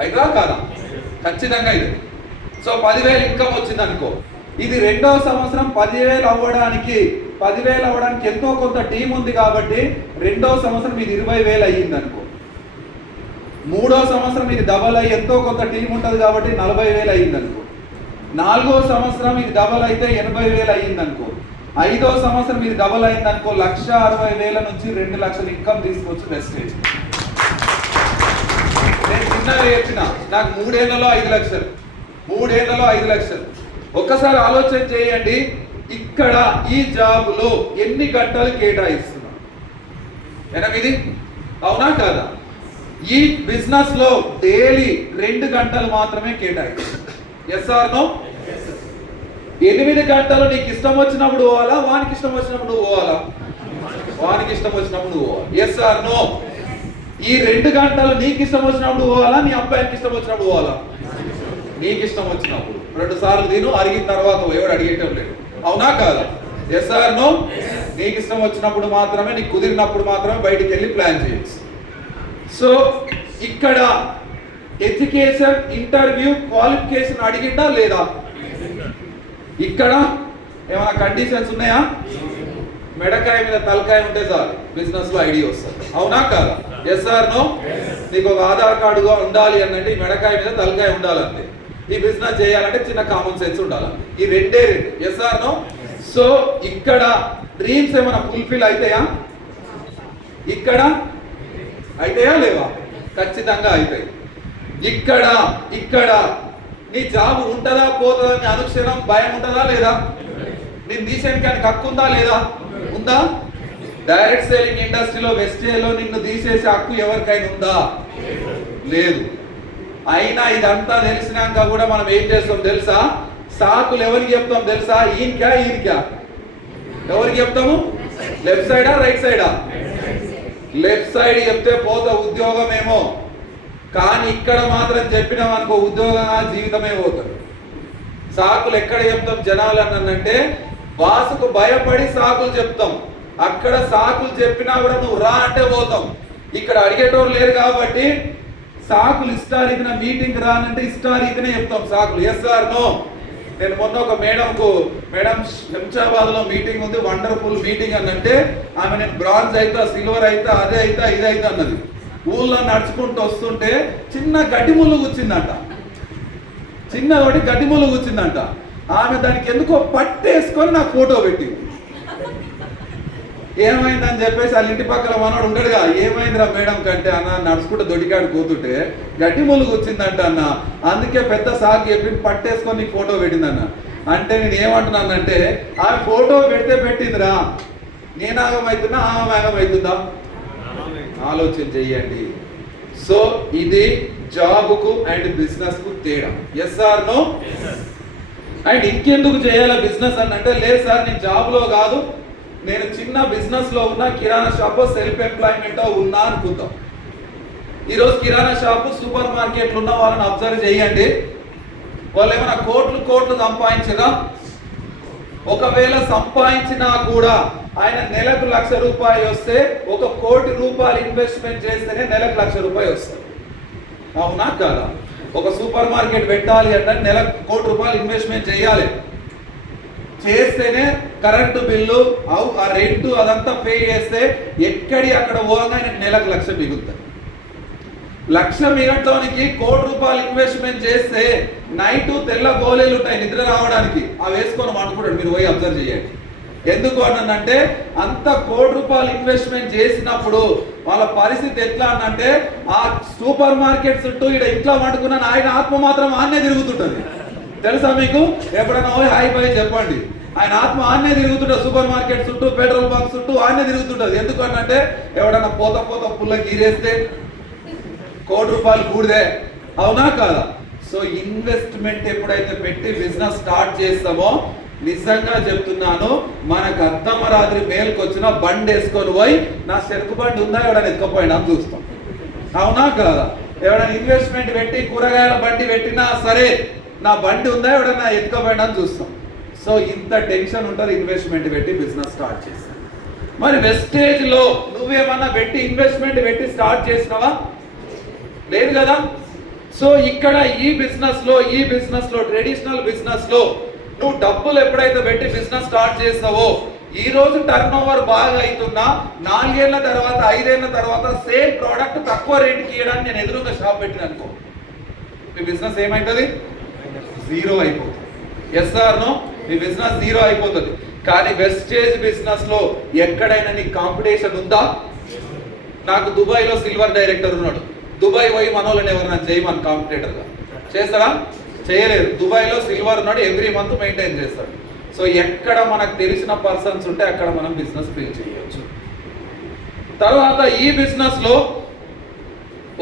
అయినా కాదా? ఖచ్చితంగా ఇది. సో 10,000 ఇన్కమ్ వచ్చింది అనుకో, ఇది 2వ సంవత్సరం 10,000 అవ్వడానికి ఎంతో కొంత టీం ఉంది కాబట్టి 2వ సంవత్సరం ఇది 20,000 అయ్యింది అనుకో. 3వ సంవత్సరం ఇది డబల్ అయ్యి ఎంతో కొంత టీం ఉంటుంది కాబట్టి 40,000 అయ్యింది అనుకో. 4వ సంవత్సరం ఇది డబల్ అయితే 80,000 అయ్యింది అనుకో. 5వ సంవత్సరం ఇది డబల్ అయింది అనుకో, 1,60,000 నుంచి 2 లక్షల ఇన్కమ్ తీసుకోవచ్చు వెస్టేజ్. నేను చిన్నగా చెప్పిన, నాకు 3 ఏళ్లలో 5 లక్షలు, 3 ఏళ్లలో 5 లక్షలు. ఒక్కసారి ఆలోచన చేయండి, ఇక్కడ ఈ జాబులో ఎన్ని గంటలు కేటాయిస్తున్నాం? 8. అవునా కాదా? ఈ బిజినెస్ లో డైలీ 2 గంటలు మాత్రమే కేటాయిస్తున్నాం. Yes or no? 8 గంటలు నీకు ఇష్టం వచ్చినప్పుడు పోవాలా, వానికి ఇష్టం వచ్చినప్పుడు పోవాలా? వానికి ఇష్టం వచ్చినప్పుడు పోవాలి. Yes or no? ఈ 2 గంటలు నీకు ఇష్టం వచ్చినప్పుడు పోవాలా, నీ అబ్బాయికి ఇష్టం వచ్చినప్పుడు పోవాలా? నీకు ఇష్టం వచ్చినప్పుడు. 2 సార్లు తిను, అడిగిన తర్వాత ఎవడు అడిగేటం లేదు. అవునా కాదా? Yes or no? నీకు ఇష్టం వచ్చినప్పుడు మాత్రమే, నీకు కుదిరినప్పుడు మాత్రమే బయటికి వెళ్ళి ప్లాన్ చేయొచ్చు. సో ఇక్కడ ఎడ్యుకేషన్, ఇంటర్వ్యూ, క్వాలిఫికేషన్ అడిగిందా లేదా? ఇక్కడ ఏమైనా కండిషన్స్ ఉన్నాయా? మెడకాయ మీద తలకాయ ఉంటే చాలు బిజినెస్ లో ఐడియా వస్తుంది. అవునా కాదా? Yes or no? నీకు ఒక ఆధార్ కార్డుగా ఉండాలి అంటే ఈ మెడకాయ మీద తలకాయ ఉండాలంటే, ఈ బిజినెస్ చేయాలంటే చిన్న కామన్ సెన్స్ ఉండాలంటే, ఈ 2. Yes or no? సో ఇక్కడ డ్రీమ్స్ ఏమైనా ఫుల్ఫిల్ అవుతాయా? ఇక్కడ అయితాయా లేవా? ఖచ్చితంగా అవుతాయి. ఇక్కడ నీ జాబ్ ఉంటుందా పోతుందా అని అనుక్షణం భయం ఉంటుందా లేదా? నేను తీసేయడానికి హక్కు ఉందా లేదా? ఉందా? డైరెక్ట్ సేలింగ్ ఇండస్ట్రీలో వెస్టేజ్లో నిన్ను తీసేసే హక్కు ఎవరికైనా ఉందా? లేదు. అయినా ఇదంతా తెలిసినాక కూడా మనం ఏం చేస్తాం తెలుసా? సాకులు ఎవరికి చెప్తాం తెలుసా? ఈయనకా ఎవరికి చెప్తాము? లెఫ్ట్ సైడా రైట్ సైడా? లెఫ్ట్ సైడ్ చెప్తే పోతా ఉద్యోగం ఏమో, కానీ ఇక్కడ మాత్రం చెప్పినాం అనుకో ఉద్యోగంగా జీవితమే పోతుంది. సాకులు ఎక్కడ చెప్తాం జనాలు అనంటే బాసుకు భయపడి సాకులు చెప్తాం. అక్కడ సాకులు చెప్పినా కూడా నువ్వు రా అంటే పోతాం. ఇక్కడ అడిగేటోరు లేరు కాబట్టి సాకులు ఇష్టారీతిన మీటింగ్ రానంటే ఇష్టారీతినే చెప్తాం సాకులు. Yes or no? నేను మొన్న ఒక మేడం శంషాబాద్ లో మీటింగ్ ఉంది, వండర్ఫుల్ మీటింగ్ అనంటే ఆమె నేను బ్రాంజ్ అయితే సిల్వర్ అయితే అదే అయితే ఇది అయితే అన్నది. ఊళ్ళో నడుచుకుంటూ వస్తుంటే చిన్న గడ్డి ముళ్ళు కూర్చిందంట, చిన్నవాడి గడ్డి ముళ్ళు కూర్చిందంట. ఆమె దానికి ఎందుకో పట్టేసుకొని నాకు ఫోటో పెట్టింది. ఏమైందని చెప్పేసి వాళ్ళ ఇంటి పక్కన మనోడు ఉంటాడుగా, ఏమైందిరా మేడం కంటే అన్న నడుచుకుంటూ దొడికాడు కూతుంటే గడ్డి ముళ్ళు కూర్చిందంట అన్న, అందుకే పెద్ద సాకు చెప్పి పట్టేసుకొని నీకు ఫోటో పెట్టిందన్న. అంటే నేను ఏమంటున్నానంటే ఆమె ఫోటో పెడితే పెట్టిందిరా, నేను ఆగమవుతున్నా ఆమె ఆగమవుతుందా? ఆలోచన చెయ్యండి. సో ఇది జాబ్కు అండ్ బిజినెస్ కు తేడా. Yes or no? అండ్ ఇంకెందుకు చేయాలా బిజినెస్ అని అంటే, లేదు సార్ నేను జాబ్ లో కాదు, నేను చిన్న బిజినెస్ లో ఉన్నా, కిరాణా షాప్ సెల్ఫ్ ఎంప్లాయ్మెంట్ ఉన్నా అనుకుందాం. ఈరోజు కిరాణా షాపు సూపర్ మార్కెట్లు ఉన్న వాళ్ళని అబ్జర్వ్ చేయండి. వాళ్ళు ఏమైనా కోట్లు సంపాదించరా? ఒకవేళ సంపాదించినా కూడా ఆయన నెలకు ₹1,00,000 వస్తే ₹1 కోటి ఇన్వెస్ట్మెంట్ చేస్తేనే నెలకు ₹1,00,000 వస్తుంది. అవునా కాదా? ఒక సూపర్ మార్కెట్ పెట్టాలి అంటే నెలకు ₹1 కోటి ఇన్వెస్ట్మెంట్ చేయాలి. చేస్తేనే కరెంటు బిల్లు ఆ రెంట్ అదంతా పే చేస్తే ఎక్కడి అక్కడ పోగా నెలకు ₹1,00,000 మిగులుతుంది. ₹1,00,000 మిగటానికి ₹1 కోటి ఇన్వెస్ట్మెంట్ చేస్తే నైట్ తెల్ల గోళీలు ఉంటాయి నిద్ర రావడానికి, అవి వేసుకొని అనుకుంటాడు. మీరు పోయి అబ్జర్వ్ చేయండి. ఎందుకు అనంటే అంత ₹1 కోటి ఇన్వెస్ట్మెంట్ చేసినప్పుడు వాళ్ళ పరిస్థితి ఎట్లా అనంటే ఆ సూపర్ మార్కెట్ చుట్టూ ఇక్కడ ఇంట్లో వండుకున్న ఆయన ఆత్మ మాత్రం ఆన్నే తిరుగుతుంటది. తెలుసా మీకు? ఎప్పుడైనా పోయి హాయ్ బాయ్ చెప్పండి. ఆయన ఆత్మ ఆన్నే తిరుగుతుంటది, సూపర్ మార్కెట్ చుట్టూ పెట్రోల్ బంక్ చుట్టూ ఆన్నే తిరుగుతుంటది. ఎందుకు అనంటే ఎవడన్నా పోత పుల్ల గీరేస్తే ₹1 కోటి కూడిదే. అవునా కాదా? సో ఇన్వెస్ట్మెంట్ ఎప్పుడైతే పెట్టి బిజినెస్ స్టార్ట్ చేస్తామో నిజంగా చెప్తున్నాను, మనకు అర్ధమరాత్రి మేలుకు వచ్చిన బండి వేసుకొని పోయి నా చెరుకు బండి ఉందా ఎవడైనా ఎత్తుకపోయినా అని చూస్తాం. అవునా కాదా? ఎవడైనా ఇన్వెస్ట్మెంట్ పెట్టి కూరగాయల బండి పెట్టినా సరే నా బండి ఉందా ఎవడైనా ఎత్తుకపోయినా అని చూస్తాం. సో ఇంత టెన్షన్ ఉంటుంది ఇన్వెస్ట్మెంట్ పెట్టి బిజినెస్ స్టార్ట్ చేస్తాం. మరి వెస్టేజ్ లో నువ్వేమన్నా పెట్టి ఇన్వెస్ట్మెంట్ పెట్టి స్టార్ట్ చేసినావా? లేదు కదా. సో ఇక్కడ ఈ బిజినెస్ లో ట్రెడిషనల్ బిజినెస్ లో నువ్వు డబ్బులు ఎప్పుడైతే పెట్టి బిజినెస్ స్టార్ట్ చేస్తావో, ఈ రోజు టర్న్ ఓవర్ బాగా అవుతున్నా 4 ఏళ్ల తర్వాత 5 ఏళ్ల తర్వాత సేమ్ ప్రోడక్ట్ తక్కువ రేటుకి ఇవ్వడానికి నేను ఎదురుగా షాప్ పెట్టిన అనుకో, మీ బిజినెస్ ఏమైతుంది? జీరో అయిపోతుంది. Yes or no? మీ బిజినెస్ జీరో అయిపోతుంది. కానీ వెస్టేజ్ బిజినెస్ లో ఎక్కడైనా నీకు కాంపిటీషన్ ఉందా? నాకు దుబాయ్ లో సిల్వర్ డైరెక్టర్ ఉన్నాడు. దుబాయ్ పోయి మనోళ్ళని ఎవరైనా చేయమని కాంపిటేటర్గా చేస్తారా? చేయలేరు. దుబాయ్లో సిల్వర్ ఉన్నాడు, ఎవ్రీ మంత్ మెయింటైన్ చేస్తాడు. సో ఎక్కడ మనకు తెలిసిన పర్సన్స్ ఉంటే అక్కడ మనం బిజినెస్ బిల్డ్ చేయవచ్చు. తర్వాత ఈ బిజినెస్ లో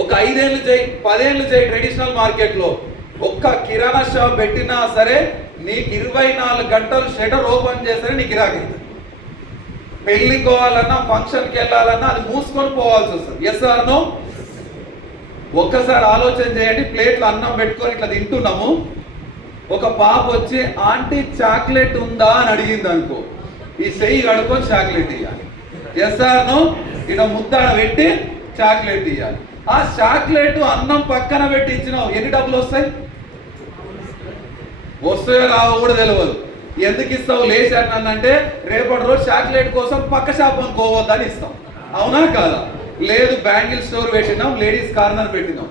ఒక 5 ఏళ్ళు చేయి, 10 ఏళ్ళు చేయి. ట్రెడిషనల్ మార్కెట్ లో ఒక్క కిరాణా షాప్ పెట్టినా సరే నీకు 24 గంటలు షటర్ ఓపెన్ చేస్తేనే నీకు గిరాకీ అవుతుంది. పెళ్లికి పోవాలన్నా, ఫంక్షన్కి వెళ్ళాలన్నా అది మూసుకొని పోవాల్సి వస్తుంది. Yes or no? ఒక్కసారి ఆలోచన చేయండి. ప్లేట్లో అన్నం పెట్టుకొని ఇట్లా తింటున్నాము, ఒక పాప వచ్చి ఆంటీ చాక్లెట్ ఉందా అని అడిగింది అనుకో, ఈ చెయ్యి కడుక్కొని చాక్లెట్ ఇవ్వాలి. Yes or no? ఇలా ముద్ద పెట్టి చాక్లెట్ ఇవ్వాలి. ఆ చాక్లెట్ అన్నం పక్కన పెట్టి ఇచ్చినావు, ఎన్ని డబ్బులు వస్తాయి? వస్తాయో రావో కూడా తెలియదు. ఎందుకు ఇస్తావు? లేచి అన్నంటే రేపటి రోజు చాక్లెట్ కోసం పక్క షాప్ అనుకోవద్దని ఇస్తాం. అవునా కాదా? లేదు, బ్యాంగిల్ స్టోర్ పెట్టినాం, లేడీస్ కార్నర్ పెట్టినాం.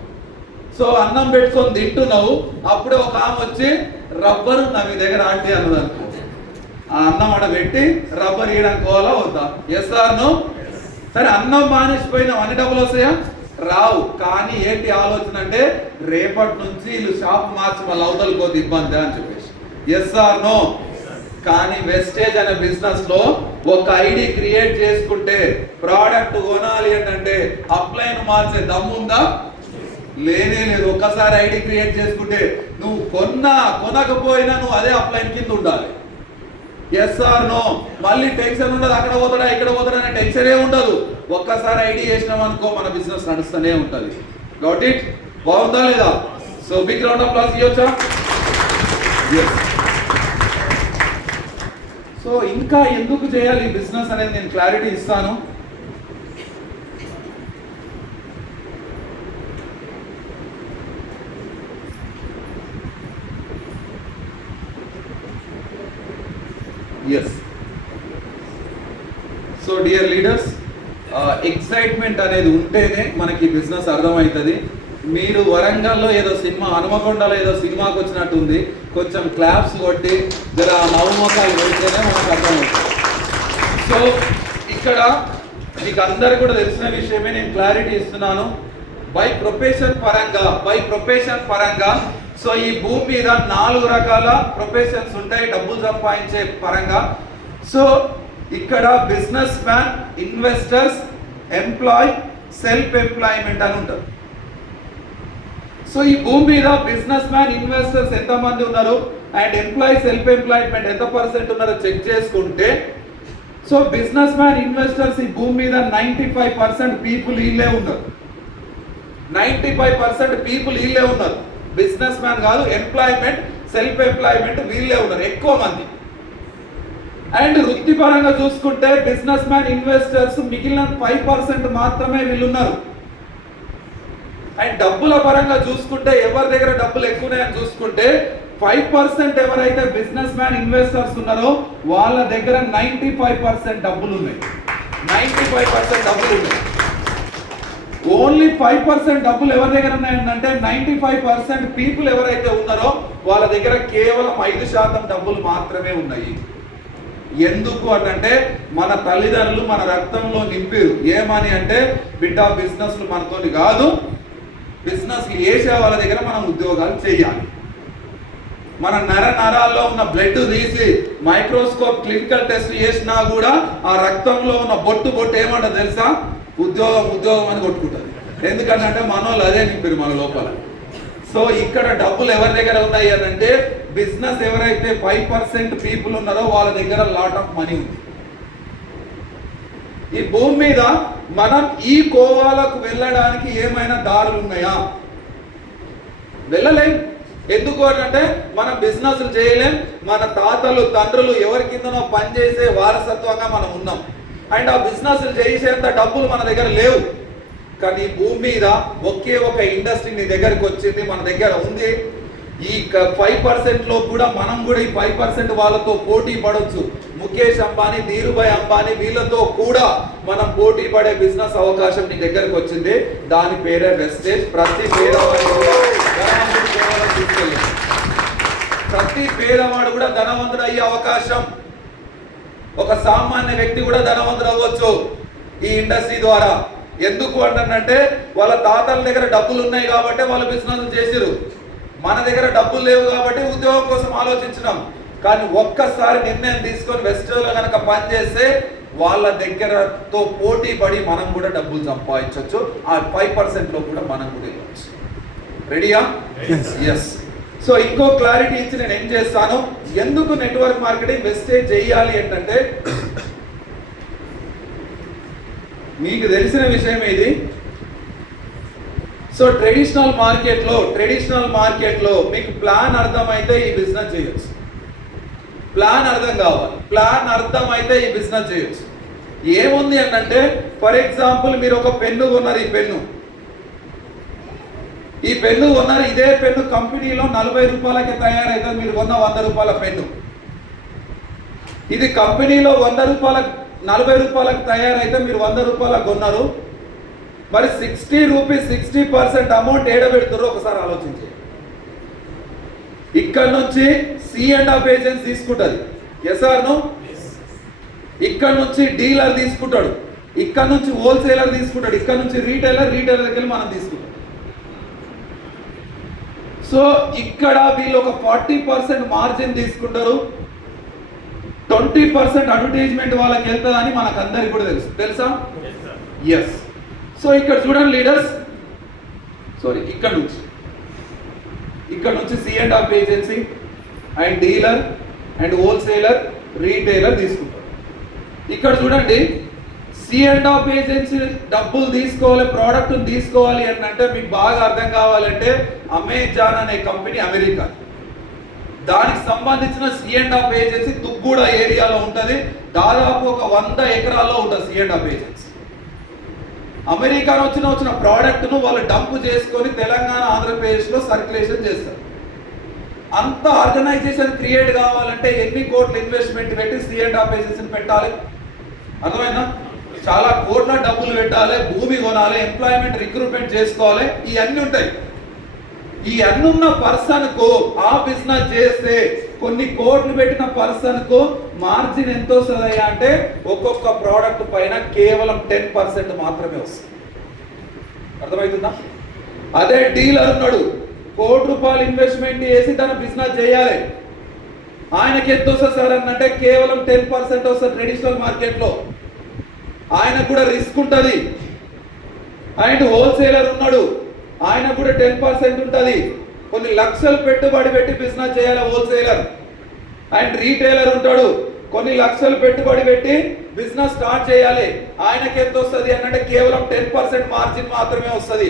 సో అన్నం పెట్టుకొని తింటున్నావు, అప్పుడే ఒక ఆమె వచ్చి రబ్బర్ నా మీ దగ్గర ఆంటీ అన్నది అనుకో, ఆ అన్నం ఆడ పెట్టి రబ్బర్ ఇవ్వడానికి పోవాలా వద్దా? Yes or no? సరే అన్నం మానేసిపోయినాం, అన్ని డబ్బులు వస్తాయా? రావు. కానీ ఏంటి ఆలోచన అంటే రేపటి నుంచి వీళ్ళు షాప్ మార్చి మళ్ళీ అవతలకి పోతే ఇబ్బంది అని చెప్పేసి. Yes or no? కానీ వెస్టేజ్ అనే బిజినెస్ లో ఒక ఐడి క్రియేట్ చేసుకుంటే ప్రోడక్ట్ కొనాలి అంటే అప్లైన్ మార్చే దమ్ముందా? లేనే లేదు. ఒక్కసారి ఐడి క్రియేట్ చేసుకుంటే నువ్వు కొనకపోయినా నువ్వు అదే అప్లైన్ కింద ఉండాలి. Yes or no? మళ్ళీ టెన్షన్ ఉండదు, అక్కడ పోతాడా ఇక్కడ పోతాడా అనే టెన్షనే ఉండదు. ఒక్కసారి ఐడి చేసినాం అనుకో మన బిజినెస్ నడుస్తూనే ఉంటుంది. Got it? బాగుందా లేదా? So big round of applause ఇవ్వచ్చా? సో ఇంకా ఎందుకు చేయాలి ఈ బిజినెస్ అనేది నేను క్లారిటీ ఇస్తాను. Yes, so dear leaders, excitement అనేది ఉంటేనే మనకి బిజినెస్ అర్థమవుతుంది. మీరు వరంగల్లో ఏదో సినిమా, హనుమకొండలో ఏదో సినిమాకి వచ్చినట్టు ఉంది, కొంచెం క్లాప్స్ కొట్టి జర నవ్వుమోకాలు కొడితేనే మనకు అర్థమవుతుంది. సో ఇక్కడ మీకు అందరు కూడా తెలిసిన విషయమే, నేను క్లారిటీ ఇస్తున్నాను. బై ప్రొఫెషన్ పరంగా సో ఈ భూమి మీద 4 రకాల ప్రొఫెషన్స్ ఉంటాయి డబ్బులు సంపాదించే పరంగా. సో ఇక్కడ businessman, investors, employ, self employment అని ఉంటారు. సో ఈ భూమి మీద బిజినెస్ మ్యాన్, ఇన్వెస్టర్స్ ఎంతమంది ఉన్నారు అండ్ ఎంప్లాయ్, సెల్ఫ్ ఎంప్లాయ్మెంట్ ఎంత పర్సెంట్ ఉన్నారో చెక్ చేసుకుంటే, సో బిజినెస్ మ్యాన్, ఇన్వెస్టర్స్ ఈ భూమి మీద 95% పీపుల్ వీళ్ళే ఉన్నారు. 95% పీపుల్ వీళ్ళే ఉన్నారు. బిజినెస్ మ్యాన్ కాదు, ఎంప్లాయ్మెంట్, సెల్ఫ్ ఎంప్లాయ్మెంట్ వీళ్ళే ఉన్నారు ఎక్కువ మంది. అండ్ వృత్తిపరంగా చూసుకుంటే బిజినెస్ మ్యాన్, ఇన్వెస్టర్స్ మిగిలిన 5% మాత్రమే వీళ్ళు ఉన్నారు. అండ్ డబ్బుల పరంగా చూసుకుంటే ఎవరి దగ్గర డబ్బులు ఎక్కువ ఉన్నాయని చూసుకుంటే 5% ఎవరైతే బిజినెస్ మ్యాన్, ఇన్వెస్టర్స్ ఉన్నారో వాళ్ళ దగ్గర 95% డబ్బులు ఉన్నాయి. 95% డబ్బులు ఉన్నాయి. ఓన్లీ 5% డబ్బులు ఎవరి దగ్గర ఉన్నాయంటే 95% పీపుల్ ఎవరైతే ఉన్నారో వాళ్ళ దగ్గర కేవలం 5% డబ్బులు మాత్రమే ఉన్నాయి. ఎందుకు అంటే మన తల్లిదండ్రులు మన రక్తంలో నింపారు. ఏమని అంటే బిడ్డ బిజినెస్లు మనతోని కాదు, బిజినెస్లు చేసే వాళ్ళ దగ్గర మనం ఉద్యోగాలు చేయాలి. మన నరాల్లో ఉన్న బ్లడ్ తీసి మైక్రోస్కోప్ క్లినికల్ టెస్ట్ చేసినా కూడా ఆ రక్తంలో ఉన్న బొట్టు ఏమంటారు తెలుసా? ఉద్యోగం అని కొట్టుకుంటుంది. ఎందుకంటే మనోళ్ళు అదే నింపారు మన లోపల. సో ఇక్కడ డబ్బులు ఎవరి దగ్గర ఉన్నాయి అని అంటే బిజినెస్ ఎవరైతే 5% పీపుల్ ఉన్నారో వాళ్ళ దగ్గర లాట్ ఆఫ్ మనీ ఉంది. ఈ భూమి మీద మనం ఈ కోవాలకు వెళ్ళడానికి ఏమైనా దారులు ఉన్నాయా? వెళ్ళలేం. ఎందుకు అంటే మనం బిజినెస్లు చేయలేం. మన తాతలు, తండ్రులు ఎవరి కిందనో పనిచేసే వారసత్వంగా మనం ఉన్నాం. అండ్ ఆ బిజినెస్లు చేసేంత డబ్బులు మన దగ్గర లేవు. కానీ భూమి మీద ఒకే ఒక ఇండస్ట్రీ నీ దగ్గరికి వచ్చింది, మన దగ్గర ఉంది. ఈ 5%లో కూడా మనం కూడా ఈ 5% వాళ్ళతో పోటీ పడవచ్చు. ముఖేష్ అంబానీ, ధీరుభాయ్ అంబానీ వీళ్ళతో కూడా మనం పోటీ పడే బిజినెస్ అవకాశం నీ దగ్గరకు వచ్చింది. దాని పేరే వెస్టేజ్. ప్రతి పేదవాడు కూడా ధనవంతుడు అయ్యే అవకాశం. ఒక సామాన్య వ్యక్తి కూడా ధనవంతుడు అవ్వచ్చు ఈ ఇండస్ట్రీ ద్వారా. ఎందుకు అంటే వాళ్ళ తాతల దగ్గర డబ్బులు ఉన్నాయి కాబట్టి వాళ్ళు బిజినెస్ చేసిరు. మన దగ్గర డబ్బులు లేవు కాబట్టి ఉద్యోగం కోసం ఆలోచించినాం. కానీ ఒక్కసారి నిర్ణయం తీసుకొని వెస్టేజ్లో కనుక పనిచేస్తే వాళ్ళ దగ్గరతో పోటీ పడి మనం కూడా డబ్బులు సంపాదించవచ్చు. ఆ 5%లో కూడా మనం కూడా ఇవ్వచ్చు. రెడీయా? ఎస్. సో ఇంకో క్లారిటీ ఇచ్చి నేను ఏం చేస్తాను, ఎందుకు నెట్వర్క్ మార్కెటింగ్ వెస్టేజ్ చేయాలి ఏంటంటే మీకు తెలిసిన విషయం ఇది. సో ట్రెడిషనల్ మార్కెట్లో మీకు ప్లాన్ అర్థమైతే ఈ బిజినెస్ చేయొచ్చు. ప్లాన్ అర్థం కావాలి. ప్లాన్ అర్థమైతే ఈ బిజినెస్ చేయొచ్చు. ఏముంది అంటే ఫర్ ఎగ్జాంపుల్ మీరు ఒక పెన్ను కొన్నారు. ఈ పెన్ను కొన్నారు. ఇదే పెన్ను కంపెనీలో 40 రూపాయలకి తయారైతుంది. మీరు కొన్న 100 రూపాయల పెన్ను. ఇది కంపెనీలో 40 రూపాయలకు తయారైతే మీరు 100 రూపాయలకు కొన్నారు. మరి 60 రూపీస్ 60% అమౌంట్ ఏడబెడుతారో ఒకసారి ఆలోచించండి. ఇక్కడ నుంచి C&F ఏజెన్సీ తీసుకుంటుంది. Yes or no? ఇక్కడ నుంచి డీలర్ తీసుకుంటాడు, ఇక్కడ నుంచి హోల్సేలర్ తీసుకుంటాడు, ఇక్కడ నుంచి రీటైలర్కి వెళ్ళి మనం తీసుకుంటాం. సో ఇక్కడ వీళ్ళు ఒక 40% మార్జిన్ తీసుకుంటారు. 20% అడ్వర్టైజ్మెంట్ వాళ్ళకి వెళ్తుందని మనకు అందరికి కూడా తెలుసా? ఎస్. సో ఇక్కడ చూడండి లీడర్స్, ఇక్కడ నుంచి C&F agency and dealer and wholesaler, retailer తీసుకుంటారు. ఇక్కడ చూడండి C&F ఏజెన్సీ డబ్బులు తీసుకోవాలి, ప్రోడక్ట్ తీసుకోవాలి అని అంటే మీకు బాగా అర్థం కావాలంటే అమెజాన్ అనే కంపెనీ అమెరికా, దానికి సంబంధించిన C&F ఏజెన్సీ తుగ్గూడ ఏరియాలో ఉంటుంది. దాదాపు ఒక 100 ఎకరాల్లో ఉంటుంది C&F ఏజెన్సీ. అమెరికా వచ్చిన ప్రోడక్ట్ను వాళ్ళు డంప్ చేసుకొని తెలంగాణ ఆంధ్రప్రదేశ్లో సర్క్యులేషన్ చేస్తారు. అంత ఆర్గనైజేషన్ క్రియేట్ కావాలంటే ఎన్ని కోట్ల ఇన్వెస్ట్మెంట్ పెట్టి C&F ఏజెన్సీని పెట్టాలి? అర్థమైందా? చాలా కోట్ల డబ్బులు పెట్టాలి, భూమి కొనాలి, ఎంప్లాయ్మెంట్ రిక్రూట్మెంట్ చేసుకోవాలి, ఇవన్నీ ఉంటాయి. ఈ అన్నున్న పర్సన్ కు ఆ బిజినెస్ చేస్తే కొన్ని కోట్లు పెట్టిన పర్సన్ కు మార్జిన్ ఎంత వస్తుంది అంటే ఒక్కొక్క ప్రోడక్ట్ పైన కేవలం 10% మాత్రమే వస్తుంది. అర్థమవుతుందా? అదే డీలర్ ఉన్నాడు, ₹1,00,00,000 ఇన్వెస్ట్మెంట్ చేసి తన బిజినెస్ చేయాలి, ఆయనకి ఎంత వస్తుంది సార్ అంటే కేవలం 10% వస్తుంది. ట్రెడిషనల్ మార్కెట్లో ఆయనకు కూడా రిస్క్ ఉంటుంది. అండ్ హోల్సేలర్ ఉన్నాడు, ఆయన కూడా 10% ఉంటుంది. కొన్ని లక్షలు పెట్టుబడి పెట్టి బిజినెస్ చేయాలి హోల్సేలర్. అండ్ రీటైలర్ ఉంటాడు, కొన్ని లక్షలు పెట్టుబడి పెట్టి బిజినెస్ స్టార్ట్ చేయాలి, ఆయనకి ఎంత వస్తుంది అంటే కేవలం 10% మార్జిన్ మాత్రమే వస్తుంది.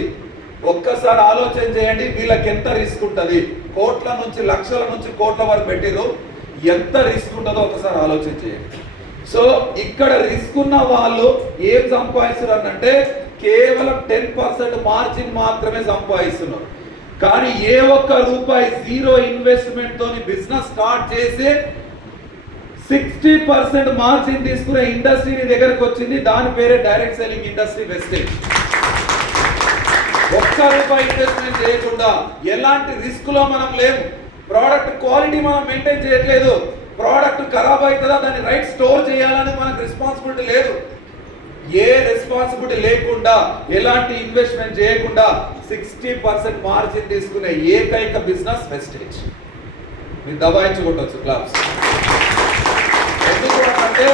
ఒక్కసారి ఆలోచన చేయండి, వీళ్ళకి ఎంత రిస్క్ ఉంటుంది. కోట్ల నుంచి లక్షల నుంచి కోట్ల వరకు పెట్టిరు, ఎంత రిస్క్ ఉంటుందో ఒకసారి ఆలోచన చేయండి. సో ఇక్కడ రిస్క్ ఉన్న వాళ్ళు ఏం సంపాదిస్తున్నారు అంటే కేవలం 10% మార్జిన్ మాత్రమే సంపాదిస్తున్నారు. కానీ ఏ ఒక్క రూపాయి జీరో ఇన్వెస్ట్మెంట్ తోని బిజినెస్ స్టార్ట్ చేసి 60% మార్జిన్ తీసుకునే ఇండస్ట్రీ దగ్గరకు వచ్చింది. దాని పేరే డైరెక్ట్ సెల్లింగ్ ఇండస్ట్రీ వెస్టేజ్. ఒక్క రూపాయి ఇన్వెస్ట్మెంట్ చేయకుండా ఎలాంటి రిస్క్ లో మనం లేము. ప్రోడక్ట్ క్వాలిటీ మనం మెయింటైన్ చేయట్లేదు, ప్రోడక్ట్ ఖరాబ్ అవుతుందా దాన్ని రైట్ స్టోర్ చేయాలని మనకు రెస్పాన్సిబిలిటీ లేదు. ఏ రెస్పాన్సిబిలిటీ లేకుండా ఎలాంటి ఇన్వెస్ట్మెంట్ చేయకుండా 60% మార్జిన్ తీసుకునే ఏకైక బిజినెస్ వెస్టేజ్. మీరు దబాయించుకోవచ్చు క్లాబ్స్. ఎందుకంటే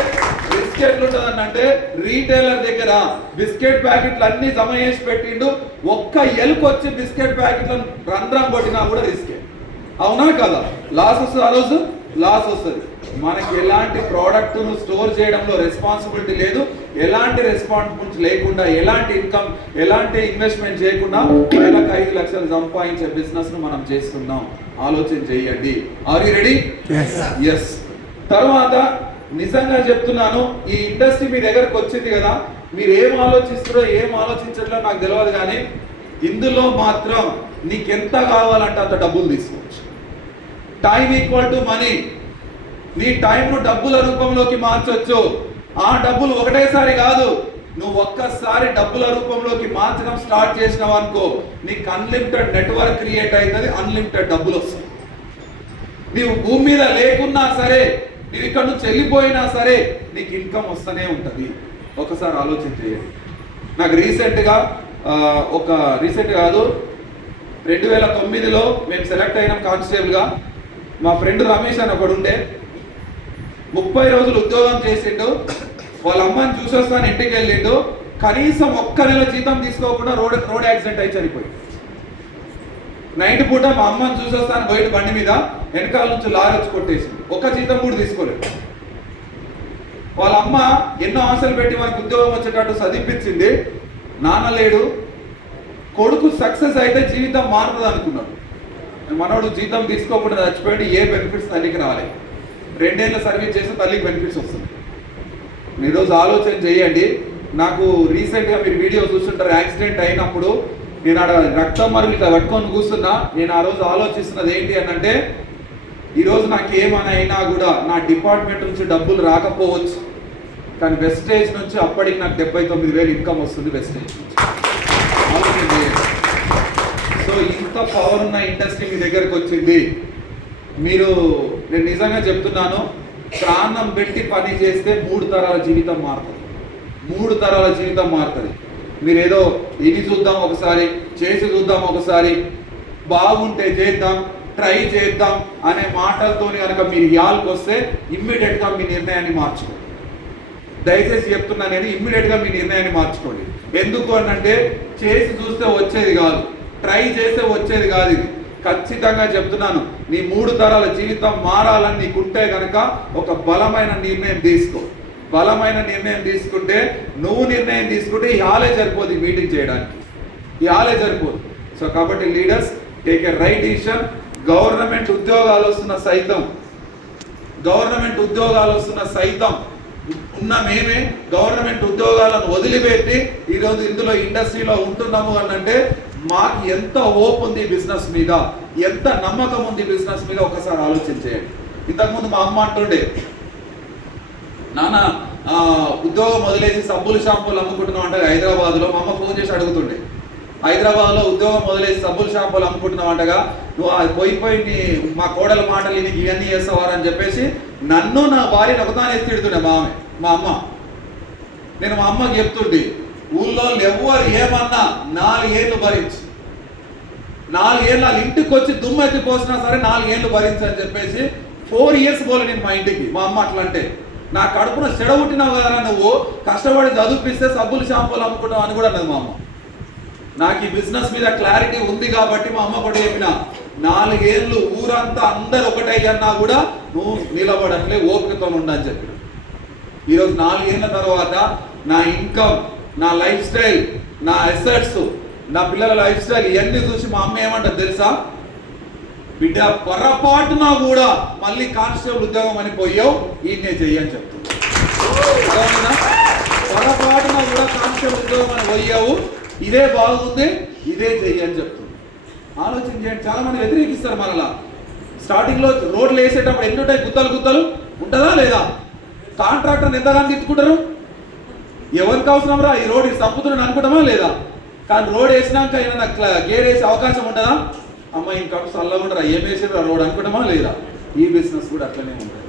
రిస్క్ ఎట్లుంటుందని అంటే రీటైలర్ దగ్గర బిస్కెట్ ప్యాకెట్లు అన్ని జమ చేసి పెట్టిండు, ఒక్క ఎలుకు వచ్చి బిస్కెట్ ప్యాకెట్లను రంధ్రం కొట్టినా కూడా రిస్కే. అవునా కదా? లాస్ వస్తుంది, ఆ రోజు లాస్ వస్తుంది. మనకి ఎలాంటి ప్రోడక్ట్ను స్టోర్ చేయడంలో రెస్పాన్సిబిలిటీ లేదు, ఎలాంటి రెస్పాన్సిబిలిటీ లేకుండా, ఎలాంటి ఇన్కమ్ ఎలాంటి ఇన్వెస్ట్మెంట్ చేయకుండా నెలకు 5 లక్షలు సంపాదించే బిజినెస్ ను మనం చేస్తున్నాం. ఆలోచన చేయండి. Are you ready? ఎస్. తర్వాత నిజంగా చెప్తున్నాను, ఈ ఇండస్ట్రీ మీ దగ్గరకు వచ్చింది కదా, మీరు ఏం ఆలోచిస్తారో ఏం ఆలోచించట్లో నాకు తెలియదు, కానీ ఇందులో మాత్రం నీకెంత కావాలంటే అంత డబ్బులు తీసుకోవచ్చు. Time equal to money. నీ టైంను డబ్బుల రూపంలోకి మార్చొచ్చు. ఆ డబ్బులు ఒకటేసారి కాదు, నువ్వు ఒక్కసారి డబ్బుల రూపంలోకి మార్చడం స్టార్ట్ చేసినావు అనుకో, నీకు అన్లిమిటెడ్ నెట్వర్క్ క్రియేట్ అవుతుంది, అన్లిమిటెడ్ డబ్బులు వస్తాయి. నీవు భూమి మీద లేకున్నా సరే, నీవు ఇక్కడ నుంచి వెళ్ళిపోయినా సరే నీకు ఇన్కమ్ వస్తూనే ఉంటుంది. ఒకసారి ఆలోచన చేయండి. నాకు రీసెంట్ కాదు 2009లో మేము సెలెక్ట్ అయినాం కానిస్టేబుల్గా. మా ఫ్రెండ్ రమేష్ అని ఒకడు ఉండే, 30 రోజులు ఉద్యోగం చేసిండు. వాళ్ళ అమ్మని చూసొస్తాను ఇంటికి వెళ్ళిండు, కనీసం ఒక్క నెల జీతం తీసుకోకుండా రోడ్ యాక్సిడెంట్ అయి చనిపోయింది. నైట్ పూట మా అమ్మని చూసొస్తాను బయట బండి మీద వెనకాల నుంచి లారీ వచ్చి కొట్టేసింది. ఒక్క జీతం కూడా తీసుకోలేదు. వాళ్ళ అమ్మ ఎన్నో ఆశలు పెట్టి మనకు ఉద్యోగం వచ్చేటట్టు చదివించింది. నాన్న లేడు, కొడుకు సక్సెస్ అయితే జీవితం మారుతుంది అనుకున్నాడు. మనోడు జీతం తీసుకోకుండా చచ్చిపోయాడు. ఏ బెనిఫిట్స్ తల్లికి రాలేదు. 2 ఏళ్ళ సర్వీస్ చేస్తే తల్లికి బెనిఫిట్స్ వస్తుంది. మీరు రోజు ఆలోచన చేయండి. నాకు రీసెంట్గా మీరు వీడియో చూస్తుంటారు, యాక్సిడెంట్ అయినప్పుడు నేను ఆడ రక్తం మరుగులు ఇట్లా పట్టుకొని కూర్చున్నా. నేను ఆ రోజు ఆలోచిస్తున్నది ఏంటి అని అంటే, ఈరోజు నాకు ఏమైనా అయినా కూడా నా డిపార్ట్మెంట్ నుంచి డబ్బులు రాకపోవచ్చు, కానీ వెస్టేజ్ నుంచి అప్పటికి నాకు 79,000 ఇన్కమ్ వస్తుంది వెస్టేజ్ నుంచి. ఆలోచన చేయండి. సో ఇంత పవర్ ఉన్న ఇండస్ట్రీ మీ దగ్గరకు వచ్చింది. నేను నిజంగా చెప్తున్నాను, ప్రాణం పెట్టి పని చేస్తే 3 తరాల జీవితం మారుతుంది. 3 తరాల జీవితం మారుతుంది. మీరు ఏదో ఇది చూద్దాం ఒకసారి, చేసి చూద్దాం ఒకసారి, బాగుంటే చేద్దాం, ట్రై చేద్దాం అనే మాటలతో కనుక మీరు యాల్కి వస్తే ఇమ్మీడియట్గా మీ నిర్ణయాన్ని మార్చుకోండి. దయచేసి చెప్తున్నా, నేను ఇమ్మీడియట్గా మీ నిర్ణయాన్ని మార్చుకోండి. ఎందుకు అంటే చేసి చూస్తే వచ్చేది కాదు, ట్రై చేస్తే వచ్చేది కాదు. ఇది ఖచ్చితంగా చెప్తున్నాను, నీ 3 తరాల జీవితం మారాలని నీకుంటే కనుక ఒక బలమైన నిర్ణయం తీసుకో. బలమైన నిర్ణయం తీసుకుంటే, నువ్వు నిర్ణయం తీసుకుంటే ఈ హాలే సరిపోదు ఈ మీటింగ్ చేయడానికి, ఈ హాలే సరిపోదు. సో కాబట్టి leaders take a right decision. Government ఉద్యోగాలు వస్తున్న సైతం ఉన్న మేమే గవర్నమెంట్ ఉద్యోగాలను వదిలిపెట్టి ఈరోజు ఇందులో ఇండస్ట్రీలో ఉంటున్నాము అంటే మాకు ఎంత హోప్ ఉంది బిజినెస్ మీద, ఎంత నమ్మకం ఉంది బిజినెస్ మీద ఒకసారి ఆలోచించేయండి. ఇంతకుముందు మా అమ్మ అంటుండే, నాన్న ఉద్యోగం వదిలేసి సబ్బులు షాంపూలు అమ్ముకుంటున్నావు అంటే హైదరాబాద్లో. మా అమ్మ ఫోన్ చేసి అడుగుతుండే, హైదరాబాద్లో ఉద్యోగం వదిలేసి సబ్బులు షాంపూలు అమ్ముకుంటున్నావు అంటగా, నువ్వు పోయి మా కోడల మాటలు నీకు ఇవన్నీ చేస్తావారని చెప్పేసి నన్ను నా భార్యను ఒకదాని తిడుతుండే మా అమ్మ. నేను మా అమ్మకి చెప్తుండే, ఊళ్ళో ఎవరు ఏమన్నా 4 ఏళ్ళు భరించి, 4 ఏళ్ళు వాళ్ళ ఇంటికి వచ్చి దుమ్మెత్తి పోసినా సరే 4 ఏళ్ళు భరించని చెప్పేసి 4 ఇయర్స్ పోలే నేను మా ఇంటికి. మా అమ్మ అట్లా అంటే, నా కడుపున చెడగొట్టినావు కదా నువ్వు, కష్టపడి చదివిపిస్తే సబ్బులు షాంపూలు అమ్ముకుంటావు అని కూడా అన్నది మా అమ్మ. నాకు ఈ బిజినెస్ మీద క్లారిటీ ఉంది కాబట్టి మా అమ్మ కూడా చెప్పిన, 4 ఏళ్ళు ఊరంతా అందరు ఒకటయ్యన్నా కూడా నువ్వు నిలబడట్లే, ఓపికతో ఉండని చెప్పిన. ఈరోజు 4 ఏళ్ళ తర్వాత నా ఇన్కమ్, నా లైఫ్ స్టైల్, నా అసెట్స్, నా పిల్లల లైఫ్ స్టైల్ ఇవన్నీ చూసి మా అమ్మ ఏమంటారు తెలుసా, బిడ్డ పొరపాటున కూడా మళ్ళీ కానిస్టేబుల్ ఉద్యోగం అని పోయావు, ఈయనే చెయ్యని చెప్తుంది. పొరపాటున కూడా కానిస్టేబుల్ ఉద్యోగం అని పోయావు, ఇదే బాగుంది, ఇదే చెయ్యని చెప్తుంది. ఆలోచించండి. చాలా మంది వ్యతిరేకిస్తారు మనలా. స్టార్టింగ్లో రోడ్లు వేసేటప్పుడు ఎన్ని ఉంటాయి, గుత్తలు ఉంటుందా లేదా? కాంట్రాక్టర్ని ఎంతగానో తిట్టుకుంటారు, ఎవరికి అవసరం రా ఈ రోడ్ సంపుతున్నాను అనుకుంటామా లేదా? కానీ రోడ్ వేసినాక ఏమైనా గేర్ వేసే అవకాశం ఉంటుందా? అమ్మ ఇంకా చల్లగుండరా, ఏం వేసారు రోడ్ అనుకుంటామా లేదా? ఈ బిజినెస్ కూడా అట్లనే ఉంటుంది.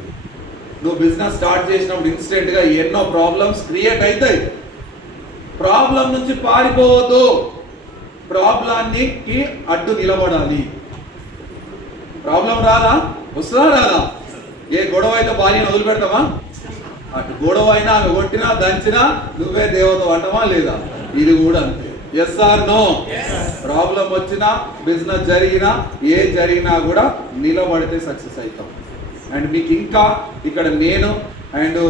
నువ్వు బిజినెస్ స్టార్ట్ చేసినప్పుడు ఇన్స్టెంట్గా ఎన్నో ప్రాబ్లమ్స్ క్రియేట్ అవుతాయి. ప్రాబ్లం నుంచి పారిపోవద్దు, ప్రాబ్లానికి అడ్డు నిలబడాలి. ప్రాబ్లం రాదా, వస్తుందా రాదా? ఏ గొడవ అయితే భార్యను వదిలిపెడతామా? అటు గొడవ అయినా ఆమె కొట్టినా దంచినా నువ్వే దేవత అంటమా లేదా? ఇది కూడా అంతే. Yes or no? ప్రాబ్లం వచ్చినా, బిజినెస్ జరిగినా, ఏ జరిగినా కూడా నిలబడితే సక్సెస్ అవుతాం. అండ్ మీకు ఇంకా ఇక్కడ నేను అండ్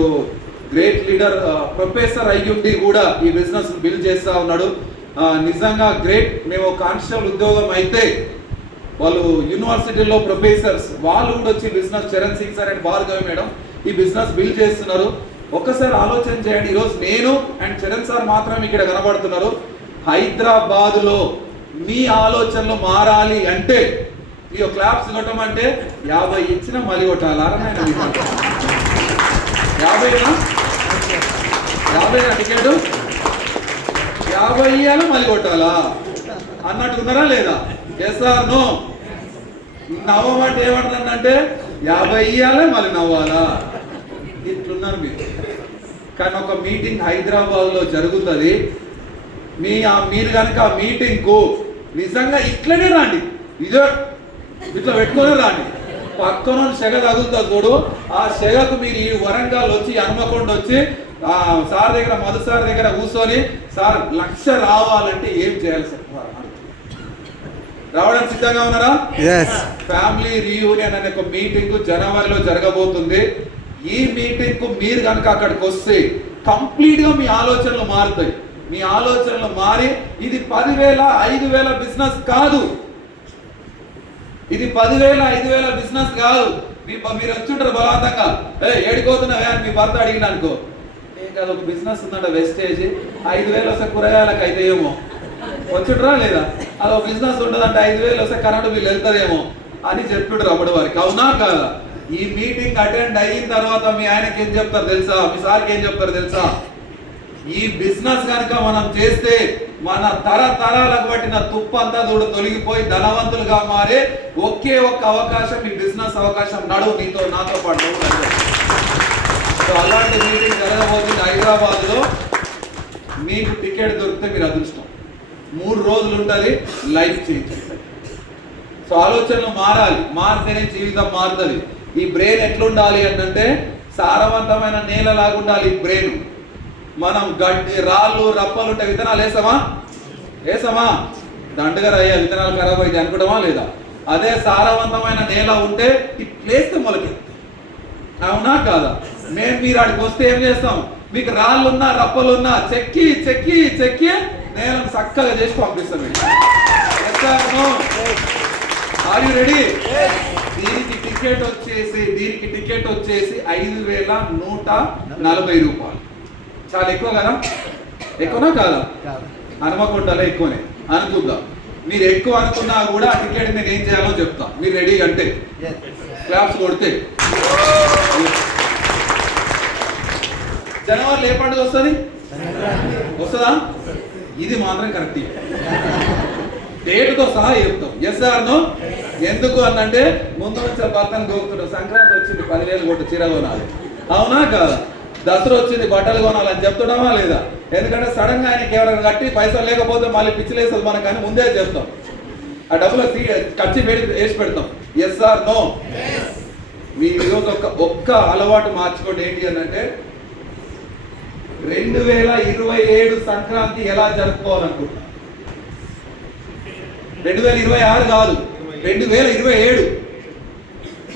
గ్రేట్ లీడర్ ప్రొఫెసర్ అయ్యుండి కూడా ఈ బిజినెస్ బిల్డ్ చేస్తూ ఉన్నాడు. నిజంగా గ్రేట్. మేము కానిస్టేబుల్ ఉద్యోగం అయితే వాళ్ళు యూనివర్సిటీలో ప్రొఫెసర్స్ వాళ్ళు కూడా వచ్చి business, Charan Singh sir and Bhargavi madam ఈ బిజినెస్ బిల్డ్ చేస్తున్నారు. ఒక్కసారి ఆలోచన చేయండి. ఈరోజు నేను అండ్ చరణ్ సార్ మాత్రం ఇక్కడ కనబడుతున్నారు. హైదరాబాదులో మీ ఆలోచనలు మారాలి అంటే ఈ క్లాప్స్ కొట్టడం అంటే 50 ఇచ్చిన మళ్ళీ కొట్టాలి. 50 టికెట్ 50 ఇయ్యాలి మళ్ళీ కొట్టాలా అన్నట్టు ఉన్నారా లేదా? Yes or no? నవ్వమంటే ఏమంటారంటే 50 ఇయ్యాలి మళ్ళీ నవ్వాలా, ఇట్లున్నారు మీరు. కానీ ఒక మీటింగ్ హైదరాబాద్లో జరుగుతుంది. మీరు కనుక ఆ మీటింగ్కు నిజంగా ఇట్లనే రాండి, ఇట్లా పెట్టుకునే రాండి. పక్కన సెగ తగులుతుంది చూడు, ఆ సెగకు మీరు ఈ వరంగల్ వచ్చి హనుమకొండ వచ్చి సార్ దగ్గర, మధు సార్ దగ్గర కూర్చొని, సార్ 1,00,000 రావాలంటే ఏం చేయాలి సార్? రావడానికి సిద్ధంగా ఉన్నారా? ఫ్యామిలీ రీయూనియన్ అనే ఒక మీటింగ్ జనవరిలో జరగబోతుంది. ఈ మీటింగ్ కు మీరు కనుక అక్కడికి వస్తే కంప్లీట్ గా మీ ఆలోచనలు మారుతాయి. మీ ఆలోచనలు మారి ఇది 10,000 5,000 బిజినెస్ కాదు, ఇది 10,000 5,000 బిజినెస్ కాదు. మీరు వచ్చుంటారు బలవంతంగా, ఏడిపోతున్నావే అని మీ భర్త అడిగిన అనుకో, ఏం కాదు ఒక బిజినెస్ ఉందంట వెస్టేజ్, 5,000 వస్తే కూరగాయలకు అయితే ఏమో వచ్చుంటారా లేదా? అది ఒక బిజినెస్ ఉంటుందంటే 5,000 వస్తే కరెంటు బిల్లు వెళ్తారేమో అని చెప్తుంటారు అప్పటి వారికి. అవునా కాదా? ఈ మీటింగ్ అటెండ్ అయిన తర్వాత మీ ఆయనకి ఏం చెప్తారు తెలుసా? మీ సార్కి ఏం చెప్తారు తెలుసా? ఈ బిజినెస్ కనుక మనం చేస్తే మన తరాలకు పట్టిన తుప్పంతా కూడా తొలగిపోయి ధనవంతులుగా మారే ఒకే ఒక్క అవకాశం, ఈ బిజినెస్ అవకాశం నడువు నీతో నాతో పాటు. సో అలాంటి మీటింగ్ జరగబోతుంది హైదరాబాద్లో. మీకు టికెట్ దొరికితే మీరు అదృష్టం. 3 రోజులు ఉంటుంది, లైఫ్ చేంజ్ అవుతుంది. సో ఆలోచనలు మారాలి, మారితేనే జీవితం మారుతుంది. ఈ బ్రెయిన్ ఎట్లుండాలి అంటే సారవంతమైన నేలలాగా ఉండాలి ఈ బ్రెయిన్. మనం గడ్డి, రాళ్ళు, రప్పలు ఉంటే విత్తనాలు వేసామా దండగా అయ్యా విత్తనాలు ఖరాబ్ అయితే అనుకుంటామా లేదా? అదే సారవంతమైన నేల ఉంటే ఇట్లేస్తే మొలకెత్తాయి. అవునా కాదా? మేము మీరు ఆడికి వస్తే ఏం చేస్తాం, మీకు రాళ్ళున్నా రప్పలున్నా చెక్కి చెక్కి చెక్కి నేలను చక్కగా చేసి పంపిస్తాం. Are you ready? దీనికి టికెట్ వచ్చేసి 5,140 రూపాయలు. చాలా ఎక్కువ కదా? ఎక్కువనా కాదా? హనుమకొండలో ఎక్కువనే అనుకుందాం. మీరు ఎక్కువ అనుకున్నా కూడా ఆ టికెట్ నేను ఏం చేయాలో చెప్తా. మీరు రెడీ అంటే క్లాప్స్ కొడితే. జనవరిలో ఏ పండుగ వస్తుంది? వస్తుందా? ఇది మాత్రం కరెక్ట్. డేట్తో సహా చెప్తాం. Yes or no? ఎందుకు అనంటే ముందు నుంచి భర్తను గోకుతుంటాం. సంక్రాంతి వచ్చింది 10,000 కొట్టు చీర కొనాలి, అవునా కాదా? దసరా వచ్చింది బట్టలు కొనాలని చెప్తున్నామా లేదా? ఎందుకంటే సడన్ గా ఆయనకి ఎవరైనా కట్టి పైసలు లేకపోతే మళ్ళీ పిచ్చిలేస్తుంది మనకు అని ముందే చెప్తాం. ఆ డబ్బులు ఖర్చు వేసి పెడతాం. Yes or no? మీ ఈరోజు ఒక్క అలవాటు మార్చుకోండి. ఏంటి అని అంటే 2027 సంక్రాంతి ఎలా జరుపుకోవాలనుకుంటున్నా? 2026 కాదు, 2027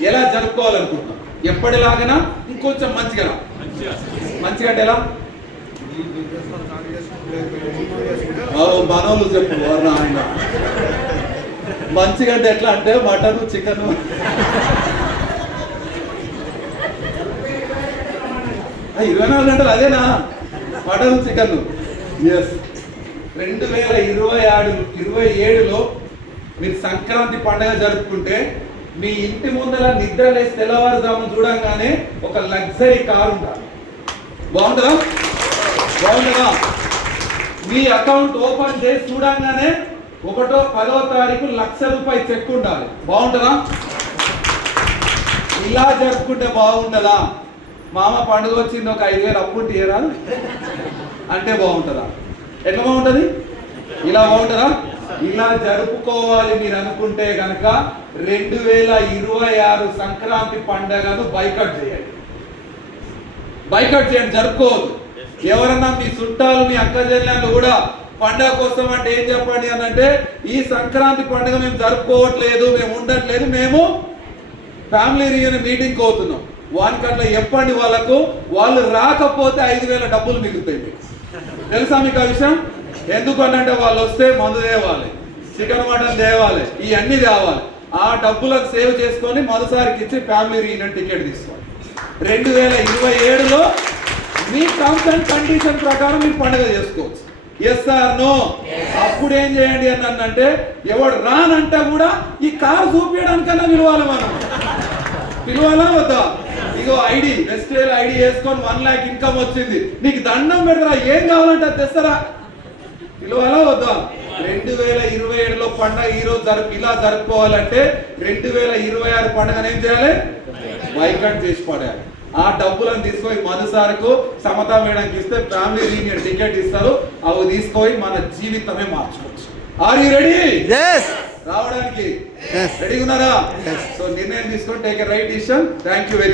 ఎలా జరుపుకోవాలనుకుంటున్నా? ఎప్పటిలాగనా ఇంకొంచెం మంచిగా అంటే ఎలా? మనోళ్ళు చెప్పు ఆయన మంచిగా అంటే ఎట్లా అంటే మటన్ చికెన్ 24 గంటలు అదేనా? Mutton chicken. ఎస్. 2027లో మీరు సంక్రాంతి పండుగ జరుపుకుంటే మీ ఇంటి ముందర నిద్ర లేసి తెల్లవారుజామున చూడంగానే ఒక లగ్జరీ కార్ ఉండాలి. బాగుంటుందా? మీ అకౌంట్ ఓపెన్ చేసి చూడంగానే 1వ 10వ తారీఖు ₹1,00,000 చెక్ ఉండాలి. బాగుంటుందా? ఇలా జరుపుకుంటే బాగుంటుందా? మామ పండుగ వచ్చింది ఒక 5,000 అప్పు తీయరా అంటే బాగుంటుందా? ఎట్లా బాగుంటుంది? ఇలా బాగుంటుందా? ఇలా జరుపుకోవాలి మీరు అనుకుంటే కనుక 2026 సంక్రాంతి పండుగను బైకట్ చేయండి. జరుపుకోవద్దు. ఎవరన్నా మీ చుట్టాలు మీ అక్క చెల్లెళ్ళు కూడా పండుగ కోసం అంటే ఏం చెప్పండి అని అంటే, ఈ సంక్రాంతి పండుగ మేము జరుపుకోవట్లేదు, మేము ఉండట్లేదు, మేము ఫ్యామిలీ రీయూనియన్ మీటింగ్ పోతున్నాం వానికి అట్లా చెప్పండి. వాళ్ళు రాకపోతే 5,000 డబ్బులు మిగులుతాయి. మీకు తెలుసా మీకు ఆ విషయం? ఎందుకు అనంటే వాళ్ళు వస్తే మందు తేవాలి, చికెన్ మటన్ తేవాలి, ఇవన్నీ తేవాలి. ఆ డబ్బులకు సేవ్ చేసుకొని మరోసారికి ఇచ్చి ఫ్యామిలీ రీయూనియన్ టికెట్ తీసుకోవాలి. 2027లో మీ టర్మ్స్ అండ్ కండిషన్ ప్రకారం మీరు పండుగ చేసుకోవచ్చు. Yes or no? అప్పుడు ఏం చేయండి అని అంటే, ఎవడు రానంటే కూడా ఈ కారు చూపించడానికన్నా పిలవాలా వద్దా? ఇగో ఐడి, వెస్ట్రేల్ ఐడి వేసుకొని 1 lakh ఇన్కమ్ వచ్చింది, నీకు దండం పెడతారా, ఏం కావాలంటే అది తెస్తారా? పిలవాలా వద్దా? 2027లో పండుగ ఈరోజు ఇలా జరుపుకోవాలంటే 2026 పండుగను ఏం చేయాలి? బైకట్ చేసి పడాలి. ఆ డబ్బులను తీసుకొని మనుసారకు సమతా మేడంకి ఇస్తే ఫ్యామిలీ రీయూనియన్ టికెట్ ఇస్తారు. అవి తీసుకొని మన జీవితమే మార్చుకోవచ్చు. Are you ready? రావడానికి రెడీ ఉన్నారా? సో నిర్ణయం తీసుకొని take a right decision. Thank you very much.